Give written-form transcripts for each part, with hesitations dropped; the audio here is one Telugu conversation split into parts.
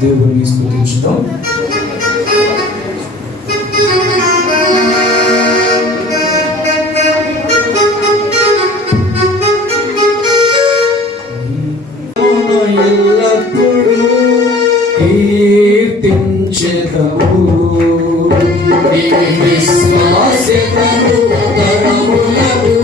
దేవుని స్తుతించుదాం. ఎల్లప్పుడూ కీర్తించెదము విశ్వాసము తరములకు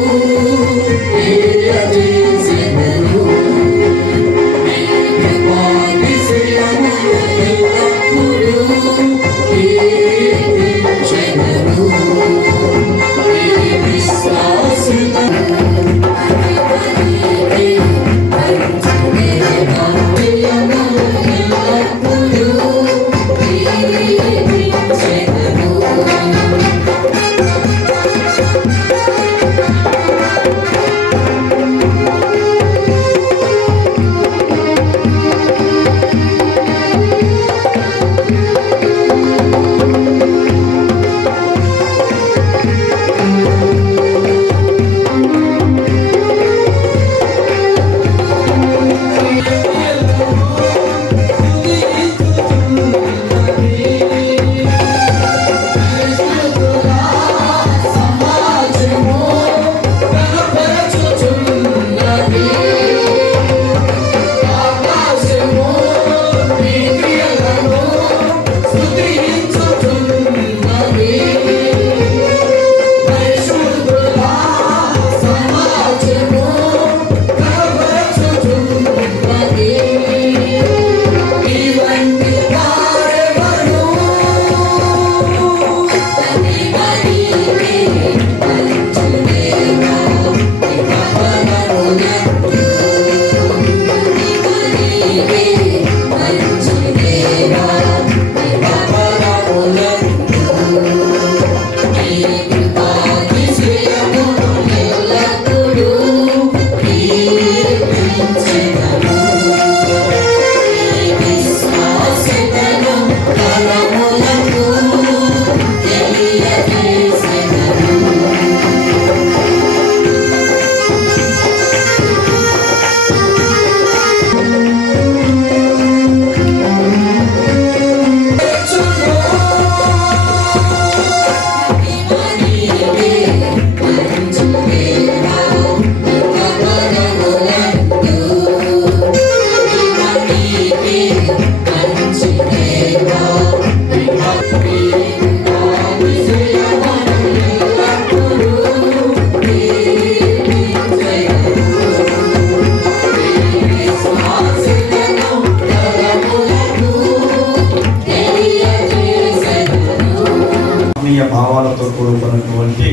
కూడుకున్నటువంటి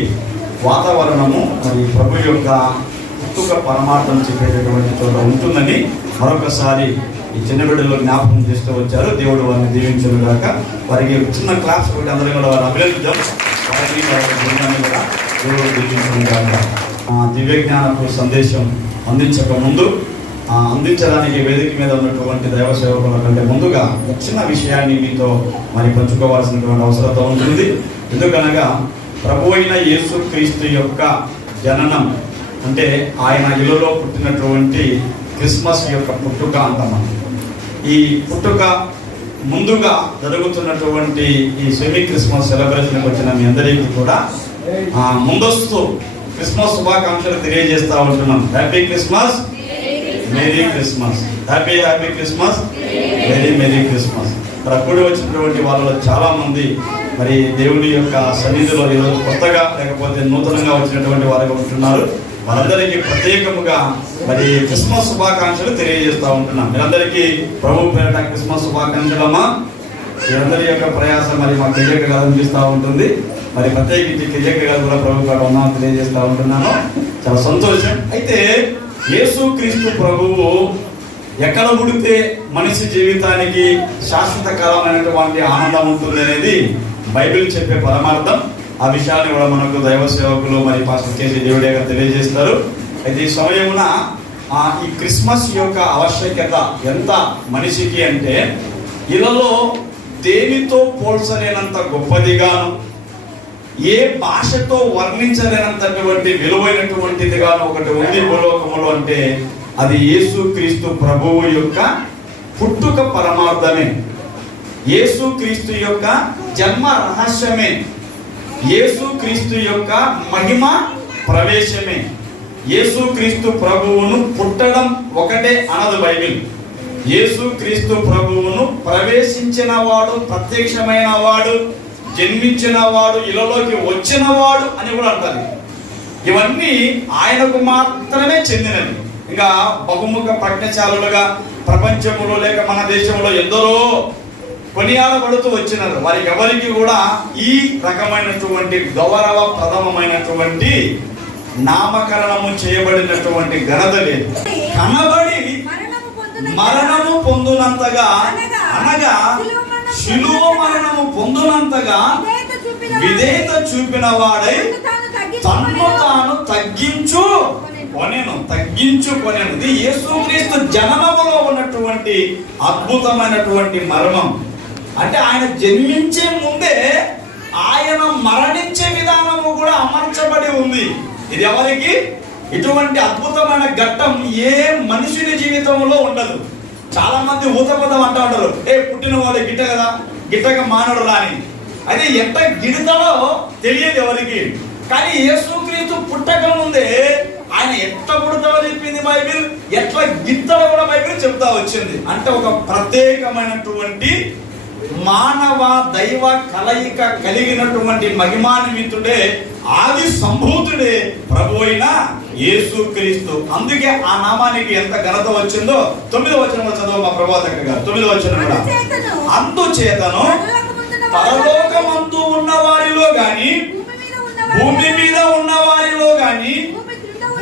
వాతావరణము మరి ప్రభు యొక్క పుట్టుక పరమార్థం చెప్పేటటువంటి చోట ఉంటుందని మరొకసారి ఈ చిన్న బిడ్డలో జ్ఞాపకం చేస్తూ వచ్చారు. దేవుడు వారిని దీవించను గాక. వారికి చిన్న క్లాప్స్ ఒకటి అందరూ కూడా వారు అభినందిద్దాం. వారిని కూడా దేవుడు దీవించను గాక. దివ్య జ్ఞానపు సందేశం అందించక ముందు అందించడానికి వేదిక మీద ఉన్నటువంటి దైవ సేవకుల కంటే ముందుగా ఒక చిన్న విషయాన్ని మీతో మరి పంచుకోవాల్సినటువంటి అవసరత ఉంటుంది. ఎందుకనగా ప్రభు అయిన యేసు క్రీస్తు యొక్క జననం అంటే ఆయన ఇల్లులో పుట్టినటువంటి క్రిస్మస్ యొక్క పుట్టుక అంటాం. ఈ పుట్టుక ముందుగా జరుగుతున్నటువంటి ఈ సెమీ క్రిస్మస్ సెలబ్రేషన్కి వచ్చిన మీ అందరికీ కూడా ముందస్తు క్రిస్మస్ శుభాకాంక్షలు తెలియజేస్తా ఉంటున్నాం. Happy Christmas, merry Christmas. Happy Christmas, merry Christmas. మరి అప్పుడు వచ్చినటువంటి వాళ్ళలో చాలా మంది మరి దేవుడి యొక్క సన్నిధిలో ఈరోజు కొత్తగా లేకపోతే నూతనంగా వచ్చినటువంటి వారుగా ఉంటున్నారు. వారందరికీ ప్రత్యేకముగా మరి క్రిస్మస్ శుభాకాంక్షలు తెలియజేస్తూ ఉంటున్నాం. మీరందరికీ ప్రభు పేరిట క్రిస్మస్ శుభాకాంక్షలమ్మా. మీరందరి యొక్క ప్రయాసం మరి మా కెరియర్ గారు అనిపిస్తూ ఉంటుంది. మరి ప్రత్యేకించి కెరియర్ గారు కూడా ప్రభు గారు ఉన్నామని తెలియజేస్తూ ఉంటున్నాను. చాలా సంతోషం. అయితే యేసు క్రీస్తు ప్రభువు ఎక్కడ పుడితే మనిషి జీవితానికి శాశ్వత కాలమైనటువంటి ఆనందం ఉంటుంది అనేది బైబిల్ చెప్పే పరమార్థం. ఆ విషయాన్ని కూడా మనకు దైవ సేవకులు మరి పాస్టర్ కేసీ దేవుడే గారు తెలియజేస్తారు. అయితే ఈ సమయమున ఈ క్రిస్మస్ యొక్క ఆవశ్యకత ఎంత మనిషికి అంటే ఇళ్ళలో దేనితో పోల్చలేనంత గొప్పదిగాను, ఏ భాషతో వర్ణించలేనంతటువంటి విలువైనటువంటిదిగాను ఒకటి ఉంది భూలోకములో అంటే అది యేసు క్రీస్తు ప్రభువు యొక్క పుట్టుక పరమార్థమే, యేసు క్రీస్తు యొక్క జన్మ రహస్యమే, యేసు క్రీస్తు యొక్క మహిమ ప్రవేశమే. యేసు క్రీస్తు ప్రభువును పుట్టడం ఒకటే అనదు బైబిల్. యేసు క్రీస్తు ప్రభువును ప్రవేశించిన వాడు, ప్రత్యక్షమైన వాడు, జన్మించిన వాడు, ఇళ్ళలోకి వచ్చిన వాడు అని కూడా అంటారు. ఇవన్నీ ఆయనకు మాత్రమే చెందినవి. ఇంకా బహుముఖ ప్రజ్ఞశాలులుగా ప్రపంచంలో లేక మన దేశంలో ఎందరో కొనియాడబడుతూ వచ్చినారు. వారికి ఎవరికి కూడా ఈ రకమైనటువంటి గౌరవప్రదమైనటువంటి నామకరణము చేయబడినటువంటి ఘనత లేదు. కనబడి మరణము పొందునంతగా అనగా శిలువ మరణము పొందునంతగా విధేయత చూపిన వాడై తన్ను తాను తగ్గించుకొనెను. ఇది యేసుక్రీస్తు జననములో ఉన్నటువంటి అద్భుతమైనటువంటి మర్మం. అంటే ఆయన జన్మించే ముందే ఆయన మరణించే విధానము కూడా అమర్చబడి ఉంది. ఇది ఎవరికి? ఇటువంటి అద్భుతమైన ఘట్టం ఏ మనుషుని జీవితంలో ఉండదు. చాలా మంది ఊతపదం అంటూ ఉంటారు, పుట్టిన వాడు గిట్ట కదా, గిట్టగా మానడు రాని. అది ఎంత గిడతాడో తెలియదు ఎవరికి. కానీ యేసుక్రీస్తు పుట్టక ముందే ఆయన ఎట్లా పుడతాడో చెప్పింది బైబిల్, ఎట్లా గిట్టడో కూడా బైబిల్ చెప్తా వచ్చింది. అంటే ఒక ప్రత్యేకమైనటువంటి మానవ దైవ కలయిక కలిగినటువంటి మహిమాన్వితుడే, ఆది సంభూతుడే ప్రభు అయిన యేసుక్రీస్తు. అందుకే ఆ నామానికి ఎంత ఘనత వచ్చిందో 9వ వచనంలో చదువు మా ప్రభాతక్క గారు. 9వ వచనం కూడా, అందుచేతను పరలోకమందు ఉన్న వారిలో గాని, భూమి మీద ఉన్న వారిలో గాని,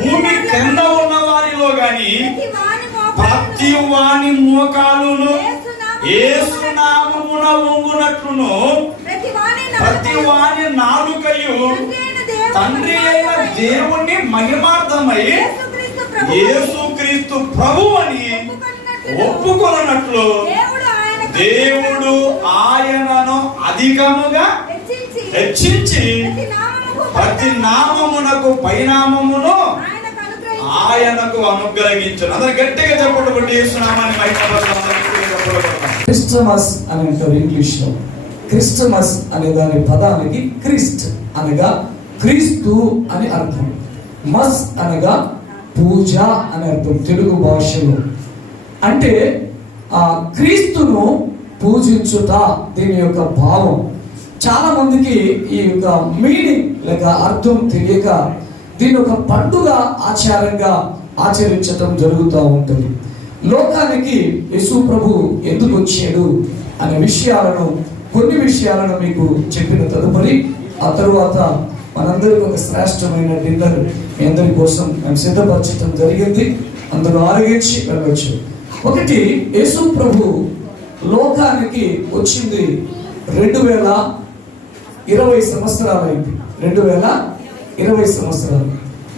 భూమి కింద ఉన్న వారిలో గాని ప్రతి వాని మోకాలును యేసు నామమున వంగునట్లును ప్రతి వాని నాలుకయు తండ్రి అయిన దేవుణ్ణి మహిమార్థమై యేసుక్రీస్తు ప్రభువు అని ఒప్పుకొనట్లు దేవుడు ఆయనను అధికముగా హెచ్చించి ప్రతి నామమునకు పైనామమును ఆయనకు అనుగ్రహించను. అందరు గట్టిగా చెప్పబడి యేసునామాన్ని క్రిస్టమస్ అని అంటారు ఇంగ్లీష్ లో. క్రిస్టమస్ అనే దాని పదానికి క్రిస్ట్ అనగా క్రీస్తు అని అర్థం, మస్ అనగా పూజ అని అర్థం తెలుగు భాషలో. అంటే ఆ క్రీస్తును పూజించుట దీని యొక్క భావం. చాలా మందికి ఈ యొక్క మీనింగ్ లేక అర్థం తెలియక దీని ఒక పండుగ ఆచారంగా ఆచరించటం జరుగుతూ ఉంటుంది. లోకానికి యేసు ప్రభు ఎందుకు వచ్చాడు అనే విషయాలను, కొన్ని విషయాలను మీకు చెప్పిన తదుపరి ఆ తరువాత మనందరికీ ఒక శ్రేష్టమైన డిన్నర్ మీ అందరి కోసం మేము సిద్ధపరచడం జరిగింది. అందరూ ఆరగించి వెళ్ళవచ్చు. ఒకటి, యేసు ప్రభు లోకానికి వచ్చింది 2020 సంవత్సరాలైంది. 2020 సంవత్సరాలు.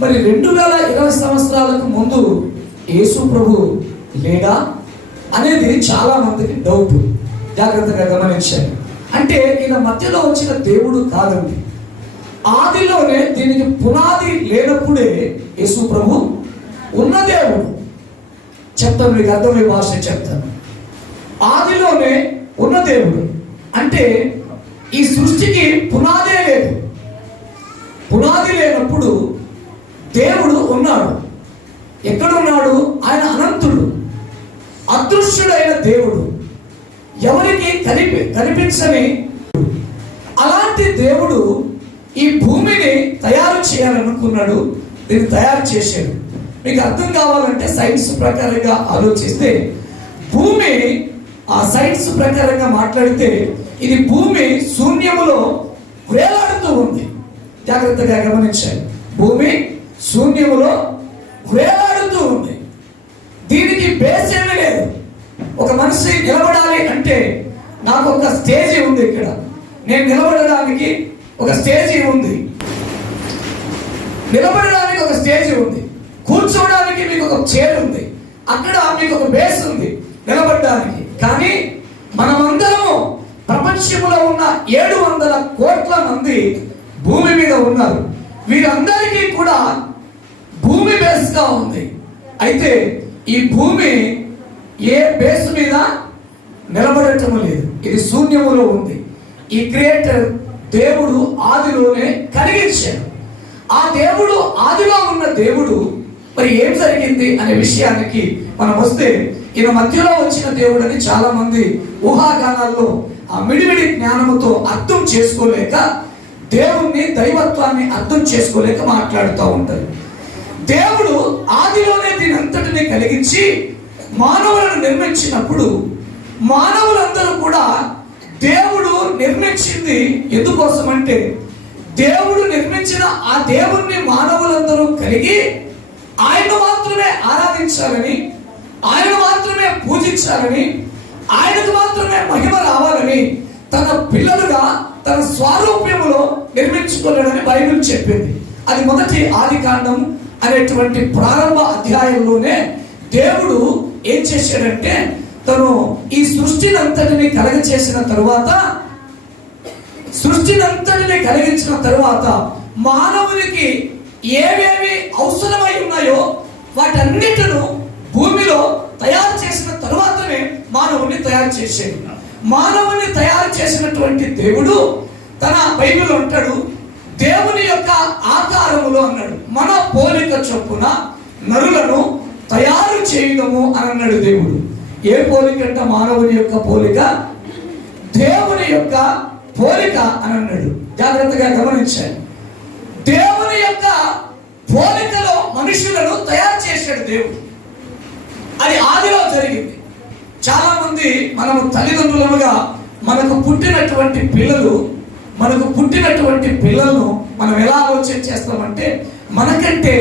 మరి 2020 సంవత్సరాలకు ముందు యేసు ప్రభు లేడా అనేది చాలా మందికి డౌట్. జాగ్రత్తగా గమనించాలి. అంటే ఈయన మధ్యలో వచ్చిన దేవుడు కాదండి. ఆదిలోనే దీనికి పునాది లేనప్పుడే యేసు ప్రభు ఉన్న దేవుడు. చెప్తాను, మీకు అర్థమయ్యే భాష చెప్తాను. ఆదిలోనే ఉన్న దేవుడు అంటే ఈ సృష్టికి పునాదే లేదు. పునాది లేనప్పుడు దేవుడు ఉన్నాడు. ఎక్కడున్నాడు? ఆయన అనంతుడు, అదృశ్యుడైన దేవుడు, ఎవరికి కనిపించని. అలాంటి దేవుడు ఈ భూమిని తయారు చేయాలనుకున్నాడు. దీన్ని తయారు చేశాడు. మీకు అర్థం కావాలంటే సైన్స్ ప్రకారంగా ఆలోచిస్తే, భూమి ఆ సైన్స్ ప్రకారంగా మాట్లాడితే ఇది భూమి శూన్యములో వేలాడుతూ ఉంది. జాగ్రత్తగా గమనించాలి. భూమి శూన్యములో వేలాడుతూ ఉంది. దీనికి బేస్ ఏమీ లేదు. ఒక మనిషి నిలబడాలి అంటే నాకు ఒక స్టేజీ ఉంది. ఇక్కడ నేను నిలబడడానికి ఒక స్టేజీ ఉంది, నిలబడడానికి ఒక స్టేజీ ఉంది, కూర్చోవడానికి మీకు ఒక చైర్ ఉంది, అక్కడ మీకు ఒక బేస్ ఉంది నిలబడడానికి. కానీ మనమందరము ప్రపంచంలో ఉన్న 700 కోట్ల మంది భూమి మీద ఉన్నారు. వీరందరికీ కూడా భూమి బేస్ గా ఉంది. అయితే ఈ భూమి ఏ బేస్ మీద నిలబడటం లేదు. ఇది శూన్యములో ఉంది. ఈ క్రియేటర్ దేవుడు ఆదిలోనే కలిగించాడు. ఆ దేవుడు, ఆదిలో ఉన్న దేవుడు మరి ఏం జరిగింది అనే విషయానికి మనం వస్తే, ఈయన మధ్యలో వచ్చిన దేవుడు అని చాలా మంది ఊహాగానాల్లో ఆ మిడిమిడి జ్ఞానముతో అర్థం చేసుకోలేక, దేవుణ్ణి, దైవత్వాన్ని అర్థం చేసుకోలేక మాట్లాడుతూ ఉంటారు. దేవుడు ఆదిలోనే దీని అంతటిని కలిగించి మానవులను నిర్మించినప్పుడు మానవులందరూ కూడా దేవుడు నిర్మించింది ఎందుకోసం అంటే, దేవుడు నిర్మించిన ఆ దేవుణ్ణి మానవులందరూ కలిగి ఆయన మాత్రమే ఆరాధించాలని, ఆయన మాత్రమే పూజించాలని, ఆయనకు మాత్రమే మహిమ రావాలని తన పిల్లలుగా తన స్వారూప్యములో నిర్మించుకున్నాడని బైబిల్ చెప్పింది. అది మొదటి ఆదికాండం అనేటువంటి ప్రారంభ అధ్యాయంలోనే దేవుడు ఏం చేశాడంటే, తను ఈ సృష్టిని అంతటిని కలిగించిన తరువాత మానవునికి ఏవేవి అవసరమై ఉన్నాయో వాటన్నిటిను భూమిలో తయారు చేసిన తరువాతనే మానవుని తయారు చేశాడు. మానవుని తయారు చేసినటువంటి దేవుడు తన బైబిల్ అంటాడు, దేవుని యొక్క ఆకారములో అన్నాడు, మన పోలిక చొప్పున నరులను తయారు చేయడము అని అన్నాడు దేవుడు. ఏ పోలిక అంట? మానవుని యొక్క పోలిక, దేవుని యొక్క పోలిక అని అన్నాడు. జాగ్రత్తగా గమనించాలి. దేవుని యొక్క పోలికలో మనుషులను తయారు చేశాడు దేవుడు. అది ఆదిలో జరిగింది. చాలా మంది మనము తల్లిదండ్రులుగా మనకు పుట్టినటువంటి పిల్లలను మనం ఎలా ఆలోచన చేస్తామంటే, మనకంటే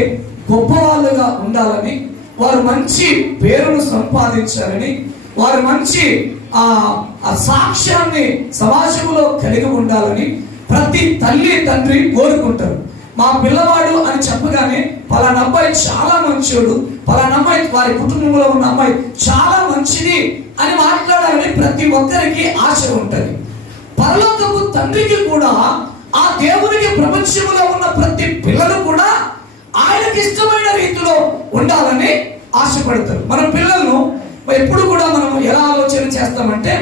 గొప్పవాళ్ళుగా ఉండాలని, వారు మంచి పేరును సంపాదించాలని, వారు మంచి ఆ సాక్ష్యాన్ని సమాజంలో కలిగి ఉండాలని ప్రతి తల్లి తండ్రి కోరుకుంటారు. మా పిల్లవాడు అని చెప్పగానే పలానా అబ్బాయి చాలా మంచోడు, పలానా అమ్మాయి, వారి కుటుంబంలో ఉన్న అమ్మాయి చాలా మంచిది అని మాట్లాడాలని ప్రతి ఒక్కరికి ఆశ ఉంటుంది. పరలోకపు తండ్రికి కూడా ఆ దేవునికి ప్రపంచంలో ఉన్న ప్రతి పిల్లలు కూడా ఆయనకి ఇష్టమైన రీతిలో ఉండాలని ఆశపడతారు. మన పిల్లలను ఎప్పుడు కూడా మనం ఎలా ఆలోచన చేస్తామంటే,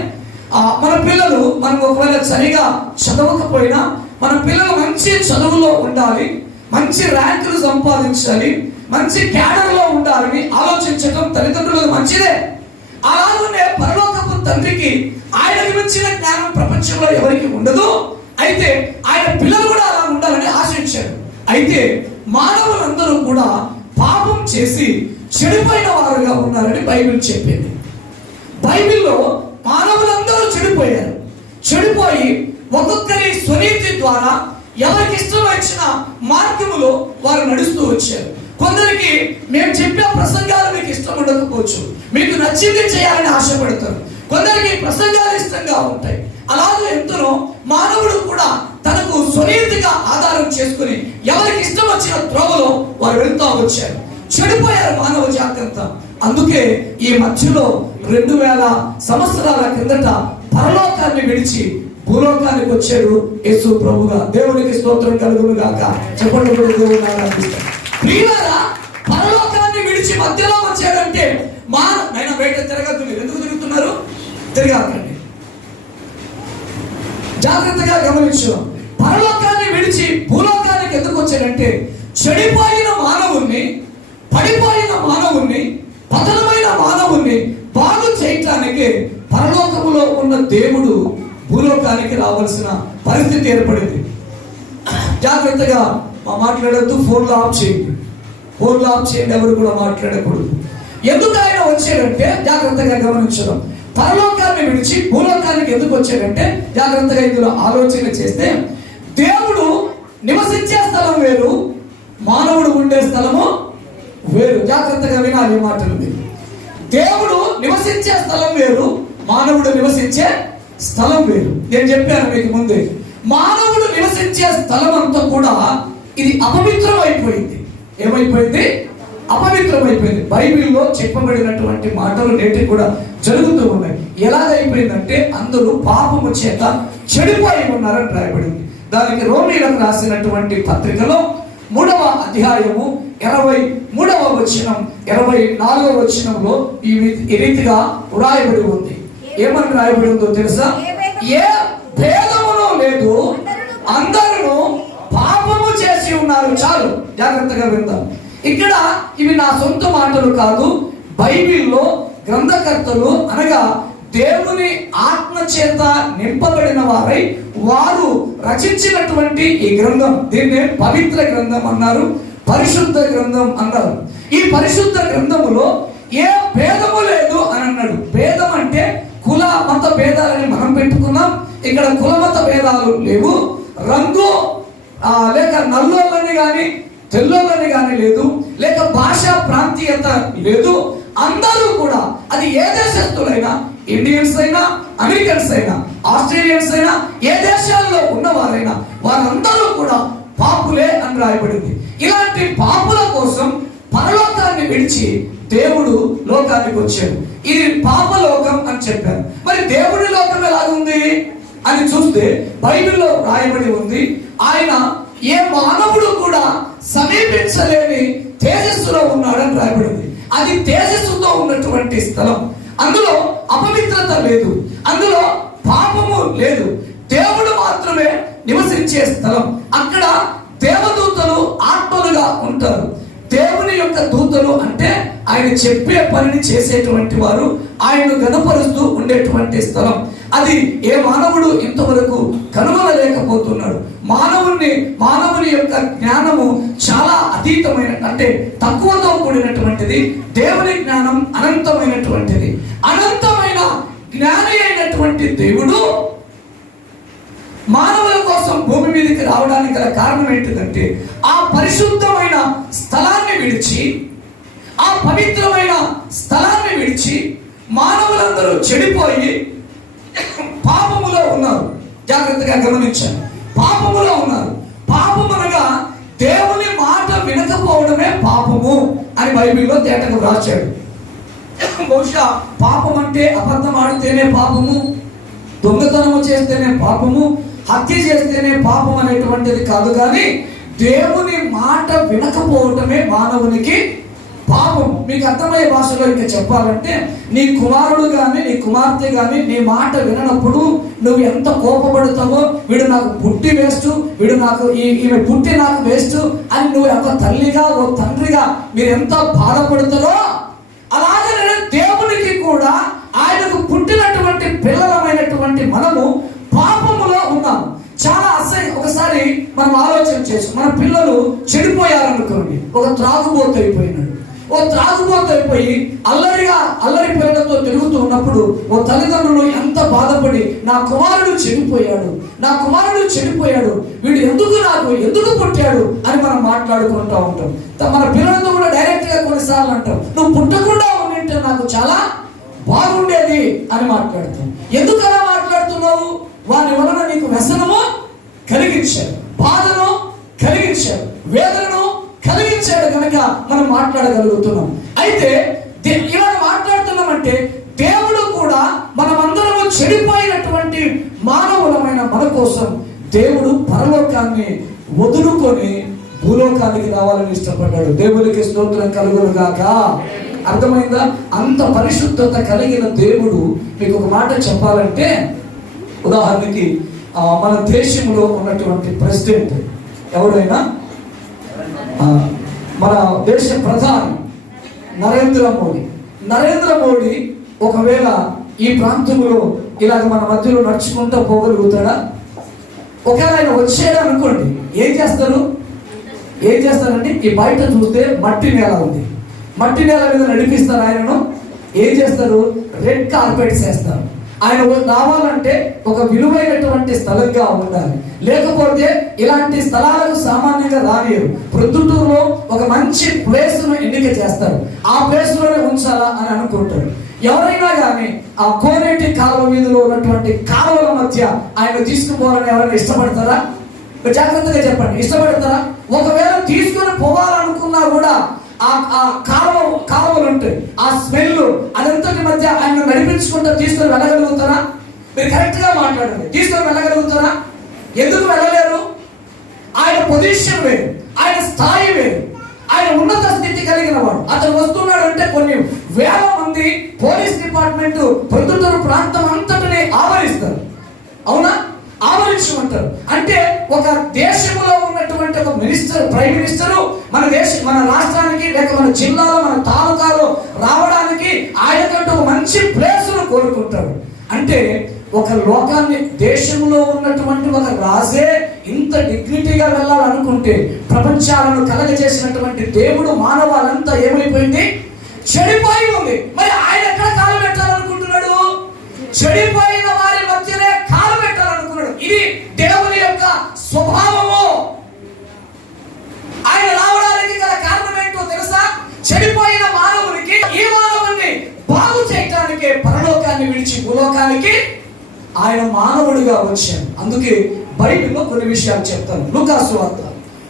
మన పిల్లలు మనం ఒకవేళ సరిగా చదవకపోయినా మన పిల్లలు మంచి చదువులో ఉండాలి, మంచి ర్యాంకులు సంపాదించాలి, మంచి క్యాడర్లో ఉండాలని ఆలోచించడం తల్లిదండ్రులకు మంచిదే. అలాగే పరలోకపు తండ్రికి ఆయనకి మించిన జ్ఞానం ప్రపంచంలో ఎవరికి ఉండదు. అయితే ఆయన పిల్లలు కూడా అలా ఉండాలని ఆశించారు. అయితే మానవులందరూ కూడా పాపం చేసి చెడిపోయిన వారుగా ఉన్నారని బైబిల్ చెప్పింది. బైబిల్లో మానవులందరూ చెడిపోయారు. చెడిపోయి ఒక్కొక్కరి స్వనీతి ద్వారా ఎవరికి ఇష్టం వచ్చిన మార్గములో వారు నడుస్తూ వచ్చారు. కొందరికి మేము చెప్పే ప్రసంగాలు మీకు ఇష్టం ఉండకపోవచ్చు, మీకు నచ్చింది చేయాలని ఆశపడతారు. కొందరికి ప్రసంగాలు ఇష్టంగా ఉంటాయి. అలాగే ఎంతనో మానవుడు కూడా తనకు స్వనీతిగా ఆధారం చేసుకుని ఎవరికి ఇష్టం వచ్చిన త్రోవలో వారు వెళ్తూ వచ్చారు. చెడిపోయారు మానవ జాతి అంతా. అందుకే ఈ మధ్యలో 2000 సంవత్సరాల కిందట పరలోకాన్ని విడిచి భూలోకానికి వచ్చాడు యేసు ప్రభుగా. దేవునికి స్తోత్రం కలుగును గాక. చెప్పండి దేవుని ఆరాధిస్తాం. ప్రియులారా, పరలోకాన్ని విడిచి మధ్యలో వచ్చాడంటే నైనా బయట తిరగద్దు. మీరు ఎందుకు తిరుగుతున్నారు? తిరగాకండి, జాగ్రత్తగా గమనించు. పరలోకాన్ని విడిచి భూలోకానికి ఎందుకు వచ్చాడంటే చెడిపోయిన మానవుణ్ణి, పడిపోయిన మానవుణ్ణి, పతనమైన మానవుణ్ణి బాగు చేయటానికి పరలోకములో ఉన్న దేవుడు భూలోకానికి రావాల్సిన పరిస్థితి ఏర్పడింది. జాగ్రత్తగా మాట్లాడద్దు. ఫోన్లో ఆఫ్ చేయండి, ఫోన్లో ఆఫ్ చేయండి. ఎవరు కూడా మాట్లాడకూడదు. ఎందుకు ఆయన వచ్చాడంటే జాగ్రత్తగా గమనించడం. పరలోకాన్ని విడిచి భూలోకానికి ఎందుకు వచ్చాడంటే జాగ్రత్తగా ఇందులో ఆలోచన చేస్తే, దేవుడు నివసించే స్థలం వేరు, మానవుడు ఉండే స్థలము వేరు. జాగ్రత్తగా వినాలి ఈ మాటలు. దేవుడు నివసించే స్థలం వేరు, మానవుడు నివసించే స్థలం వేరు. నేను చెప్పాను మీకు ముందే, మానవుడు నివసించే స్థలం అంతా కూడా ఇది అపవిత్రం అయిపోయింది. ఏమైపోయింది? అపవిత్రం అయిపోయింది. బైబిల్లో చెప్పబడినటువంటి మాటలు నేటికి కూడా జరుగుతూ ఉన్నాయి. ఎలాగైపోయిందంటే అందరూ పాపము చేత చెడిపోయి ఉన్నారని రాయబడింది. దానికి రోమీలకు రాసినటువంటి పత్రికలో 3వ అధ్యాయము 23వ వచనం 24వ వచనంలో ఈ రీతిగా వ్రాయబడి ఉంది. ఏమని రాయబడి ఉందో తెలుసా? ఏ భేదమును లేదు, అందరూ పాపము చేసి ఉన్నారు. చాలు, జాగ్రత్తగా విందాం. ఇక్కడ ఇవి నా సొంత మాటలు కాదు. బైబిల్లో గ్రంథకర్తలు అనగా దేవుని ఆత్మ చేత నింపబడిన వారై వారు రచించినటువంటి ఈ గ్రంథం, దీన్నే పవిత్ర గ్రంథం అన్నారు, పరిశుద్ధ గ్రంథం అన్నారు. ఈ పరిశుద్ధ గ్రంథములో ఏ భేదము లేదు అని అన్నాడు. భేదం అంటే కుల మత భేదాలని మనం పెట్టుకున్నాం. ఇక్కడ కుల మత భేదాలు లేవు. రంగు లేక నల్లోళ్ళని కానీ తెల్లోళ్ళని కానీ లేదు, లేక భాషా ప్రాంతీయత లేదు. అందరూ కూడా, అది ఏ దేశస్తులైనా, ఇండియన్స్ అయినా, అమెరికన్స్ అయినా, ఆస్ట్రేలియన్స్ అయినా, ఏ దేశాల్లో ఉన్నవారైనా వారందరూ కూడా పాపులే అని రాయబడింది. ఇలాంటి పాపుల కోసం పరలోకాన్ని విడిచి దేవుడు లోకానికి వచ్చాడు. ఇది పాపలోకం అని చెప్పారు. మరి దేవుడి లోకం ఎలాగుంది అని చూస్తే బైబిల్లో రాయబడి ఉంది, ఆయన ఏ మానవుడు కూడా సమీపించలేని తేజస్సులో ఉన్నాడని రాయబడింది. అది తేజస్సుతో ఉన్నటువంటి స్థలం. అందులో అపవిత్రత లేదు, అందులో పాపము లేదు. దేవుడు మాత్రమే నివసించే స్థలం. అక్కడ దేవదూతలు ఆత్మలుగా ఉంటారు. దేవుని యొక్క దూతలు అంటే ఆయన చెప్పే పనిని చేసేటువంటి వారు, ఆయనను గణపరుస్తూ ఉండేటువంటి స్థలం. అది ఏ మానవుడు ఇంతవరకు కనుగొనలేకపోతున్నాడు. మానవుని యొక్క జ్ఞానము చాలా అతీతమైన, అంటే తక్కువతో కూడినటువంటిది. దేవుని జ్ఞానం అనంతమైనటువంటిది. అనంతమైన జ్ఞాని అయినటువంటి దేవుడు మానవుల కోసం భూమి మీదకి రావడానికి గల కారణం ఏంటిదంటే, ఆ పరిశుద్ధమైన స్థలాన్ని విడిచి, ఆ పవిత్రమైన స్థలాన్ని విడిచి మానవులందరూ చెడిపోయి పాపములో ఉన్నారు. జాగ్రత్తగా గమనించాను, పాపములో ఉన్నారు. పాపము అనగా దేవుని మాట వినకపోవడమే పాపము అని బైబిల్లో తేటగా రాశాడు. బహుశా పాపం అంటే అబద్ధం ఆడితేనే పాపము, దొంగతనము చేస్తేనే పాపము, హత్య చేస్తేనే పాపం అనేటువంటిది కాదు. కానీ దేవుని మాట వినకపోవటమే మానవునికి పాపము. మీకు అర్థమయ్యే భాషలో ఇంకా చెప్పాలంటే, నీ కుమారుడు కానీ నీ కుమార్తె కానీ నీ మాట విననప్పుడు నువ్వు ఎంత కోపపడతావో, వీడు నాకు పుట్టి వేస్ట్, వీడు నాకు ఈమె పుట్టి నాకు వేస్ట్ అని నువ్వు ఒక తల్లిగా ఓ తండ్రిగా మీరు ఎంత బాధపడతారో, అలాగే దేవునికి కూడా ఆయనకు పుట్టినటువంటి పిల్లలమైనటువంటి మనము పాపములో ఉన్నాము. చాలా అసహ్యం. ఒకసారి మనం ఆలోచన చేసి, మన పిల్లలు చెడిపోయారనుకోండి, ఒక త్రాగుబోతు అయిపోయినాడు, ఓ త్రాగుబోతు అయిపోయి అల్లరి పిల్లలతో తిరుగుతూ ఉన్నప్పుడు ఓ తల్లిదండ్రులు ఎంత బాధపడి నా కుమారుడు చెడిపోయాడు, వీడు ఎందుకు పుట్టాడు అని మనం మాట్లాడుకుంటూ ఉంటాం. మన పిల్లలతో కూడా డైరెక్ట్ గా కొన్నిసార్లు అంటాం, నువ్వు పుట్టకుండా ఉండింటే నాకు చాలా బాగుండేది అని మాట్లాడతాం. ఎందుకు అలా మాట్లాడుతున్నావు? వారి వలన నీకు వ్యసనము కలిగించాడు, బాధను కలిగించాడు, వేదనను కలిగించాడు కనుక మనం మాట్లాడగలుగుతున్నాం. అయితే ఇలా మాట్లాడుతున్నామంటే దేవుడు కూడా మనమందరము చెడిపోయినటువంటి మానవులమైన మన కోసం దేవుడు పరలోకాన్ని వదులుకొని భూలోకానికి రావాలని ఇష్టపడ్డాడు. దేవునికి స్తోత్రం కలుగును గాక. అర్థమైందా? అంత పరిశుద్ధత కలిగిన దేవుడు, మీకు ఒక మాట చెప్పాలంటే, ఉదాహరణకి మన దేశంలో ఉన్నటువంటి ప్రెసిడెంట్ ఎవరైనా, మన దేశ ప్రధాని నరేంద్ర మోడీ ఒకవేళ ఈ ప్రాంతంలో ఇలాగ మన మధ్యలో నడుచుకుంటూ పోగలుగుతాడా? ఒకవేళ ఆయన వచ్చాడు అనుకోండి, ఏం చేస్తారంటే ఈ బయట చూస్తే మట్టి నేల ఉంది, మట్టి నేల మీద నడిపిస్తారు ఆయనను. ఏం చేస్తారు? రెడ్ కార్పెట్స్ వేస్తారు. ఆయన రావాలంటే ఒక విలువైనటువంటి స్థలంగా ఉండాలి, లేకపోతే ఇలాంటి స్థలాలకు సామాన్యంగా రానియరు. ప్రొద్దుటూరులో ఒక మంచి ప్లేస్ ను ఎన్నిక చేస్తారు, ఆ ప్లేస్ లోనే ఉంచాలా అని అనుకుంటారు. ఎవరైనా కానీ ఆ కోనేటి కాలువ వీధిలో ఉన్నటువంటి కాలువల మధ్య ఆయన తీసుకుపోవాలని ఎవరైనా ఇష్టపడతారా? జాగ్రత్తగా చెప్పండి, ఇష్టపడతారా? ఒకవేళ తీసుకుని పోవాలనుకున్నా కూడా ఆ కాలువలు ఉంటాయి, ఆ స్మెల్ అదంతటి మధ్య ఆయన నడిపించుకుంటూ తీసుకొని వెళ్ళగలుగుతారా? మీరు కరెక్ట్ గా మాట్లాడండి, తీసుకొని వెళ్ళగలుగుతారా? ఎందుకు వెళ్ళలేరు? ఆయన పొజిషన్ వేరు, ఆయన స్థాయి వేరు, ఆయన ఉన్నత స్థితి కలిగిన వాడు. అతను వస్తున్నాడు అంటే కొన్ని వేల మంది పోలీస్ డిపార్ట్మెంట్ ప్రొద్దుటూరు ప్రాంతం అంతటిని ఆవరిస్తారు. అవునా? ఆవరించమంటారు. అంటే ఒక దేశంలో ఉన్నటువంటి ఒక మినిస్టర్, ప్రైమ్ మినిస్టర్ మన రాష్ట్రానికి లేక మన జిల్లాలో, మన తాలూకాలో రావడానికి ఆయనకంటూ ఒక మంచి ప్లేసును కోరుకుంటాడు. అంటే ఒక లోకాన్ని, దేశంలో ఉన్నటువంటి ఒక రాజే ఇంత డిగ్నిటీగా వెళ్ళాలనుకుంటే, ప్రపంచాలను కలగజేసినటువంటి దేవుడు మానవాళ్ళంతా ఏమైపోయింది? చెడిపోయి ఉంది. మరి ఆయన ఎక్కడ కాలు పెట్టాలనుకుంటున్నాడు? చెడిపోయిన వారి మధ్యనే కాలు పెట్టాలనుకున్నాడు. ఇది దేవుని యొక్క స్వభావము. ఆయన రావడానికి గల కారణం ఏంటో తెలుసా? చెడిపోయిన మానవునికి, ఈ మానవుని బాగు చేయటానికే పరలోకాన్ని విడిచి భూలోకానికి ఆయన మానవుడిగా వచ్చాడు. అందుకే బైబిల్లో కొన్ని విషయాలు చెప్తాను. లూకా సువార్త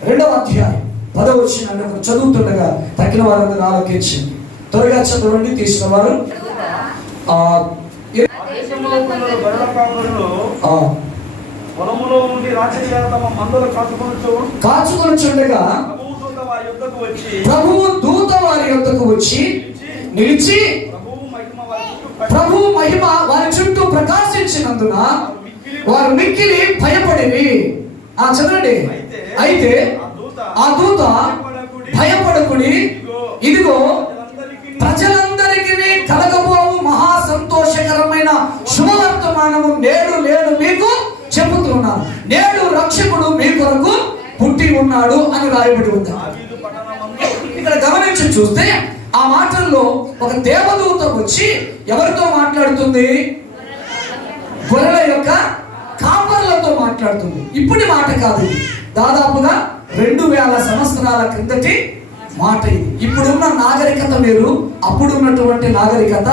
2వ అధ్యాయం 10వ వచనాన్ని చదువుతుండగా తక్కిన వారందరూ ఆలోచించండి. త్వరగా చదవండి. తీసిన వారు కాచుకొనుచుండగా ప్రభువు దూత వారి యొద్దకు వచ్చి నిలిచి, ప్రభువు మహిమ వారి చుట్టూ ప్రకాశించినందున వారు మిక్కిలి భయపడిరి. చదవండి. అయితే ఆ దూత భయపడకుడి, ఇదిగో ప్రజలందరికీ కలగబోవు మహా సంతోషకరమైన శుభవర్తమానము నేడు మీకు చెబుతున్నాను. నేడు రక్షకుడు మీ కొరకు పుట్టి ఉన్నాడు అని రాయబడి ఉంది. ఇక్కడ గమనించి చూస్తే ఆ మాటల్లో ఒక దేవదూత వచ్చి ఎవరితో మాట్లాడుతుంది? గొర్రెల యొక్క కాపరులతో మాట్లాడుతుంది. ఇప్పుడు మాట కాదు, దాదాపుగా 2000 సంవత్సరాల క్రిందటి మాట ఇది. ఇప్పుడున్న నాగరికత వేరు, అప్పుడు ఉన్నటువంటి నాగరికత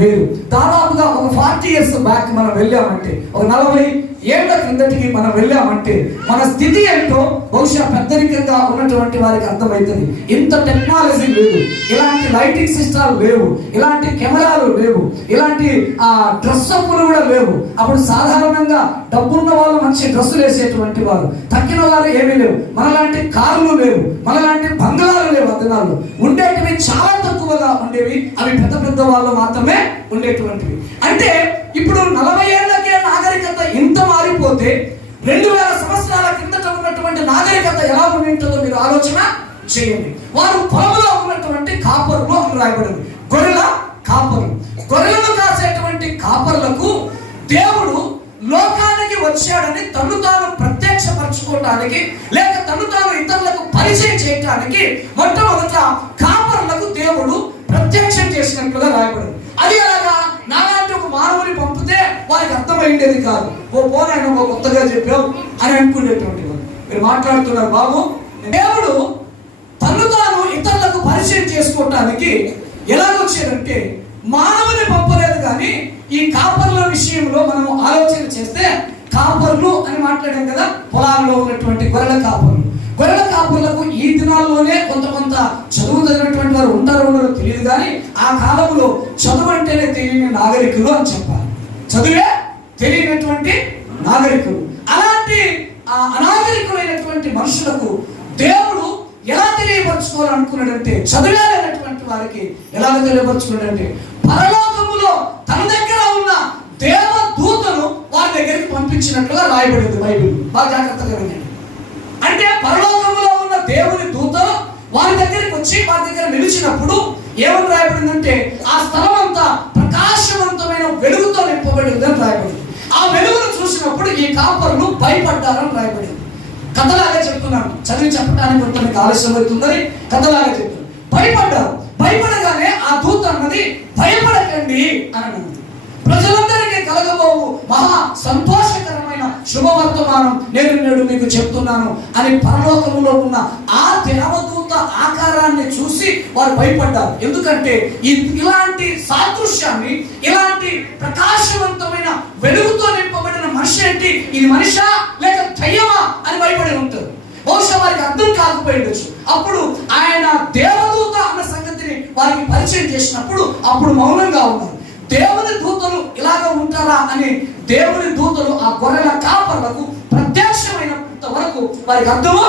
వేరు. దాదాపుగా ఒక 40 years బ్యాక్ మనం వెళ్ళామంటే, ఒక 40 ఏళ్ల క్రిందటికి మనం వెళ్ళామంటే మన స్థితి ఏంటో బహుశా పెద్దరికంగా ఉన్నటువంటి వారికి అర్థమవుతుంది. ఇంత టెక్నాలజీ లేదు, ఇలాంటి లైటింగ్ సిస్టమ్ లేవు, ఇలాంటి కెమెరాలు లేవు, ఇలాంటి డ్రెస్ అప్పులు కూడా లేవు. అప్పుడు సాధారణంగా డబ్బున్న వాళ్ళు మంచి డ్రెస్సులు వేసేటువంటి వారు, తక్కిన వారు ఏమీ లేవు. మనలాంటి కార్లు లేవు, మనలాంటి బంగ్లాలు లేవు. అద్దనాలు ఉండేటివి చాలా తక్కువగా ఉండేవి, అవి పెద్ద పెద్ద వాళ్ళు మాత్రమే ఉండేటువంటివి. అంటే ఇప్పుడు 40 ఏళ్లకే నాగరికత ఇంత మారిపోతే 2000 సంవత్సరాల కిందట ఉన్నటువంటి నాగరికత ఎలా ఉంటుందో మీరు ఆలోచన చేయండి. వారు పొలంలో ఉన్నటువంటి కాపరులు అని రాయబడింది. గొర్రెల కాపరులు, గొర్రెలను కాసేటువంటి కాపరులకు దేవుడు లోకానికి వచ్చాడని తను తాను లేక తను తాను ఇతరులకు పరిచయం చేయడానికి మొట్టమొదట కాపరులకు దేవుడు పంపించినట్లుగా రాయబడింది. అది అలాగా నాలాంటి ఒక మానవుని పంపితే వారికి అర్థమైండేది కాదు. పోనాయన ఒక కొత్తగా చెప్పావు అని అనుకునేటువంటి వారు. మీరు మాట్లాడుతున్నారు బాబు. దేవుడు తను తాను ఇతరులకు పరిచయం చేసుకోవటానికి ఎలాగొచ్చాడంటే మానవుని పంపలేదు. కానీ ఈ కాపర్ల విషయంలో మనం ఆలోచన చేస్తే, కాపర్లు అని మాట్లాడాం కదా, పొలాల్లో ఉన్నటువంటి గొర్రెల కాపర్లు. గొర్రెల కాపర్లకు ఈ దినాల్లోనే కొంత చదువు చదివినటువంటి వారు ఉండరో తెలియదు. కానీ ఆ కాలంలో చదువు అంటేనే తెలియని నాగరికులు అని చెప్పాలి. చదువే తెలియనటువంటి నాగరికులు. అలాంటి అనాగరికులైనటువంటి మనుషులకు దేవుడు ఎలా తెలియపరచుకోవాలనుకున్నాడంటే, చదివేలైనటువంటి వారికి ఎలా తెలియపరచుకున్నాడంటే, పరలోకములో తన దగ్గర ఉన్న దేవదూతను వారి దగ్గరికి పంపించినట్లుగా రాయబడింది బైబిల్. బాగా జాగ్రత్తగా వినండి. అంటే పరలోకములో ఉన్న దేవుని దూత వారి దగ్గరికి వచ్చి వారి దగ్గర నిలిచినప్పుడు ఏమని రాయబడిందంటే, ఆ స్థలం అంతా ప్రకాశవంతమైన వెలుగుతో నింపబడిందని రాయబడింది. ఆ వెలుగును చూసినప్పుడు ఈ కాపరులు భయపడ్డారని రాయబడింది. కథలాగా చెప్తున్నాను, చదివి చెప్పడానికి కొంత ఆలస్యం అవుతుందని కథలాగా చెప్తున్నాను. భయపడ్డారు. భయపడగానే ఆ దూత అన్నది భయపడకండి అని అన్నది. ప్రజలందరికీ కలగబోవు మహా సంతోషకరమైన శుభవర్తమానం నేడు మీకు చెప్తున్నాను అని పరలోకములో ఉన్న ఆ దేవదూత ఆకారాన్ని చూసి వారు భయపడ్డారు. ఎందుకంటే ఇలాంటి సాదృశ్యాన్ని, ఇలాంటి ప్రకాశవంతమైన వెలుగుతో నింపబడిన మనిషి ఏంటి, ఇది మనిషా లేక దయ్యమా అని భయపడి ఉంటారు. బహుశా వారికి అర్థం కాకపోయిండొచ్చు. అప్పుడు ఆయన దేవదూత అన్న సంగతిని వారికి పరిచయం చేసినప్పుడు అప్పుడు మౌనంగా ఉన్నారు. దేవుని దూతలు ఇలాగ ఉంటారా అని దేవుని దూతలు ఆ గొర్రెల కాపర్లకు ప్రత్యక్షమైనంత వరకు వారికి అర్థము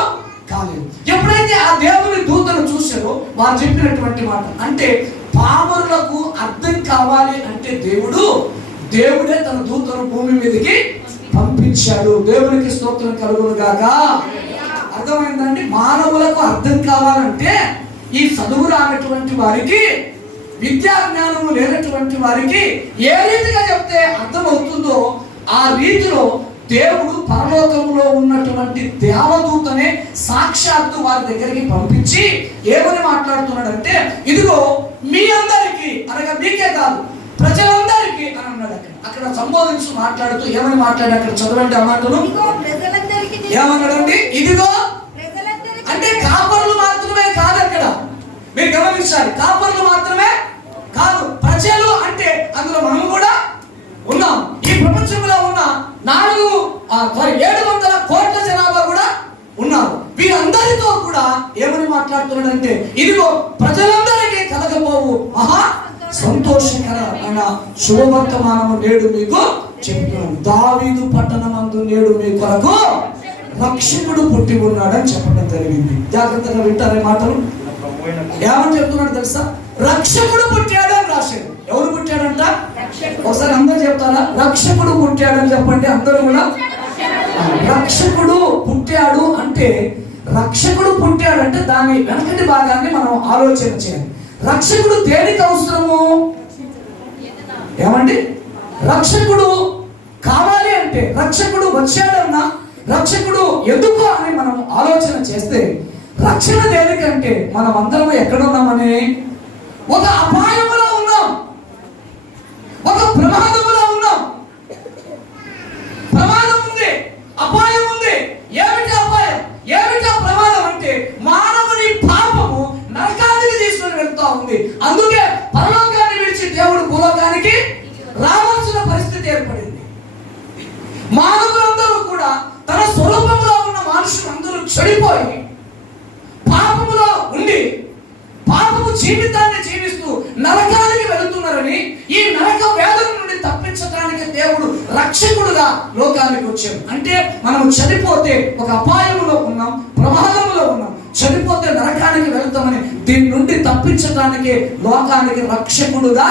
కాలేదు. ఎప్పుడైతే ఆ దేవుని దూతను చూసారో వారు చెప్పినటువంటి మాట అంటే, పామరులకు అర్థం కావాలి అంటే దేవుడే తన దూతను భూమి మీదకి పంపించాడు. దేవునికి స్తోత్రం కలుగును గాక. అర్థమైందండి? మానవులకు అర్థం కావాలంటే ఈ చదువు రానటువంటి వారికి, విద్యా జ్ఞానము లేనటువంటి వారికి ఏ రీతిగా చెప్తే అర్థమవుతుందో ఆ రీతిలో దేవుడు పరలోకములో ఉన్నటువంటి దేవదూతనే సాక్షాత్తు వారి దగ్గరికి పంపించి ఏమని మాట్లాడుతున్నాడంటే, ఇదిగో మీ అందరికీ అనగా మీకే కాదు ప్రజలందరికీ అని అన్నాడు. అక్కడ సంబోధించి మాట్లాడుతూ ఏమని మాట్లాడు, అక్కడ చదవండి ఆ మాటలు. ఏమన్నాడండి? ఇదిగో అంటే కాపరులు మాత్రమే కాదు, అక్కడ మీరు గమనించాలి. కాపరులు మాత్రమే కాదు, ప్రజలు అంటే అందులో మనం కూడా ఉన్నాం. ఈ ప్రపంచంలో ఉన్న 700 కోట్ల జనాభా కూడా ఉన్నారు. వీరందరితో కూడా ఏమని మాట్లాడుతున్నాడంటే, ఇదిగో ప్రజలందరికీ కలగబోవు మహా సంతోషకరమైన శుభవర్తమానము నేడు మీకు చెప్తున్నాను. దావీదు పట్టణమందు నేడు మీ కొరకు రక్షకుడు పుట్టి ఉన్నాడని చెప్పడం జరిగింది. జాగ్రత్తగా వింటారే మాటలు. ఏమని చెప్తున్నాడు తెలుసా? రక్షకుడు పుట్టాడు అని రాశాడు. ఎవరు పుట్టాడంట? ఒకసారి అందరూ చెప్తారా? రక్షకుడు పుట్టాడని చెప్పండి అందరూ కూడా. రక్షకుడు పుట్టాడు అంటే, రక్షకుడు పుట్టాడంటే దాని వెనకటి భాగాన్ని మనం ఆలోచన చేయాలి. రక్షకుడు దేనికి అవసరము? ఏమండి? రక్షకుడు కావాలి అంటే, రక్షకుడు వచ్చాడన్నా రక్షకుడు ఎందుకు అని మనం ఆలోచన చేస్తే, రక్షణ దేనికంటే మనం అందరం ఎక్కడున్నామని, ఒక అపాయములో ఉన్నాం, ఒక ప్రమాదములో ఉన్నాం. ప్రమాదం ఉంది, అపాయం ఉంది. ఏమిటి అపాయం, ఏమిటి ప్రమాదం అంటే మానవుని పాపము నరకానికి తీసుకుని వెళ్తా ఉంది. అందుకే పరలోకాన్ని విడిచి దేవుడు భూలోకానికి రావాల్సిన పరిస్థితి ఏర్పడింది. మానవులందరూ కూడా తన స్వరూపంలో ఉన్న మనుషులందరూ చెడిపోయి పాపములో ఉండి పాపము జీవితాన్ని జీవిస్తూ నరకానికి వెళుతున్నారని, ఈ నరక వేదన నుండి తప్పించడానికి దేవుడు రక్షకుడుగా లోకానికి వచ్చాడు. అంటే మనం చనిపోతే ఒక అపాయములో ఉన్నాం, ప్రమాదములో ఉన్నాం, చనిపోతే నరకానికి వెళ్తామని దీని నుండి తప్పించడానికి లోకానికి రక్షకుడుగా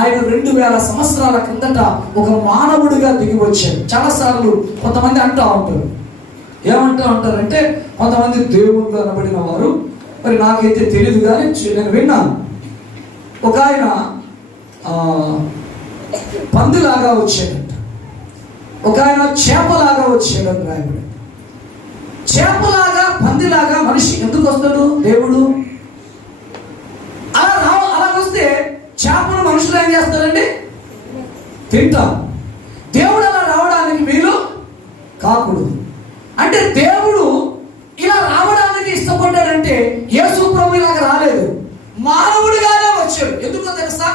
ఆయన 2000 సంవత్సరాల కిందట ఒక మానవుడిగా దిగి వచ్చాడు. చాలాసార్లు కొంతమంది అంటూ ఉంటారు, ఏమంటూ ఉంటారంటే, కొంతమంది దేవుళ్ళు అనబడిన వారు, మరి నాకైతే తెలియదు కానీ నేను విన్నాను, ఒక ఆయన పందిలాగా వచ్చాడంట, ఒక ఆయన చేపలాగా వచ్చాడని రాయబడి. చేపలాగా పందిలాగా మనిషి ఎందుకు వస్తాడు? దేవుడు అలా వస్తే తింటాం. దేవుడు అలా రావడానికి వీలు కాకూడదు. అంటే దేవుడు ఇలా రావడానికి ఇష్టపడ్డాడంటే యేసు ప్రభు ఇలాగ రాలేదు, మానవుడిగానే వచ్చాడు. ఎందుకో తెలుసా?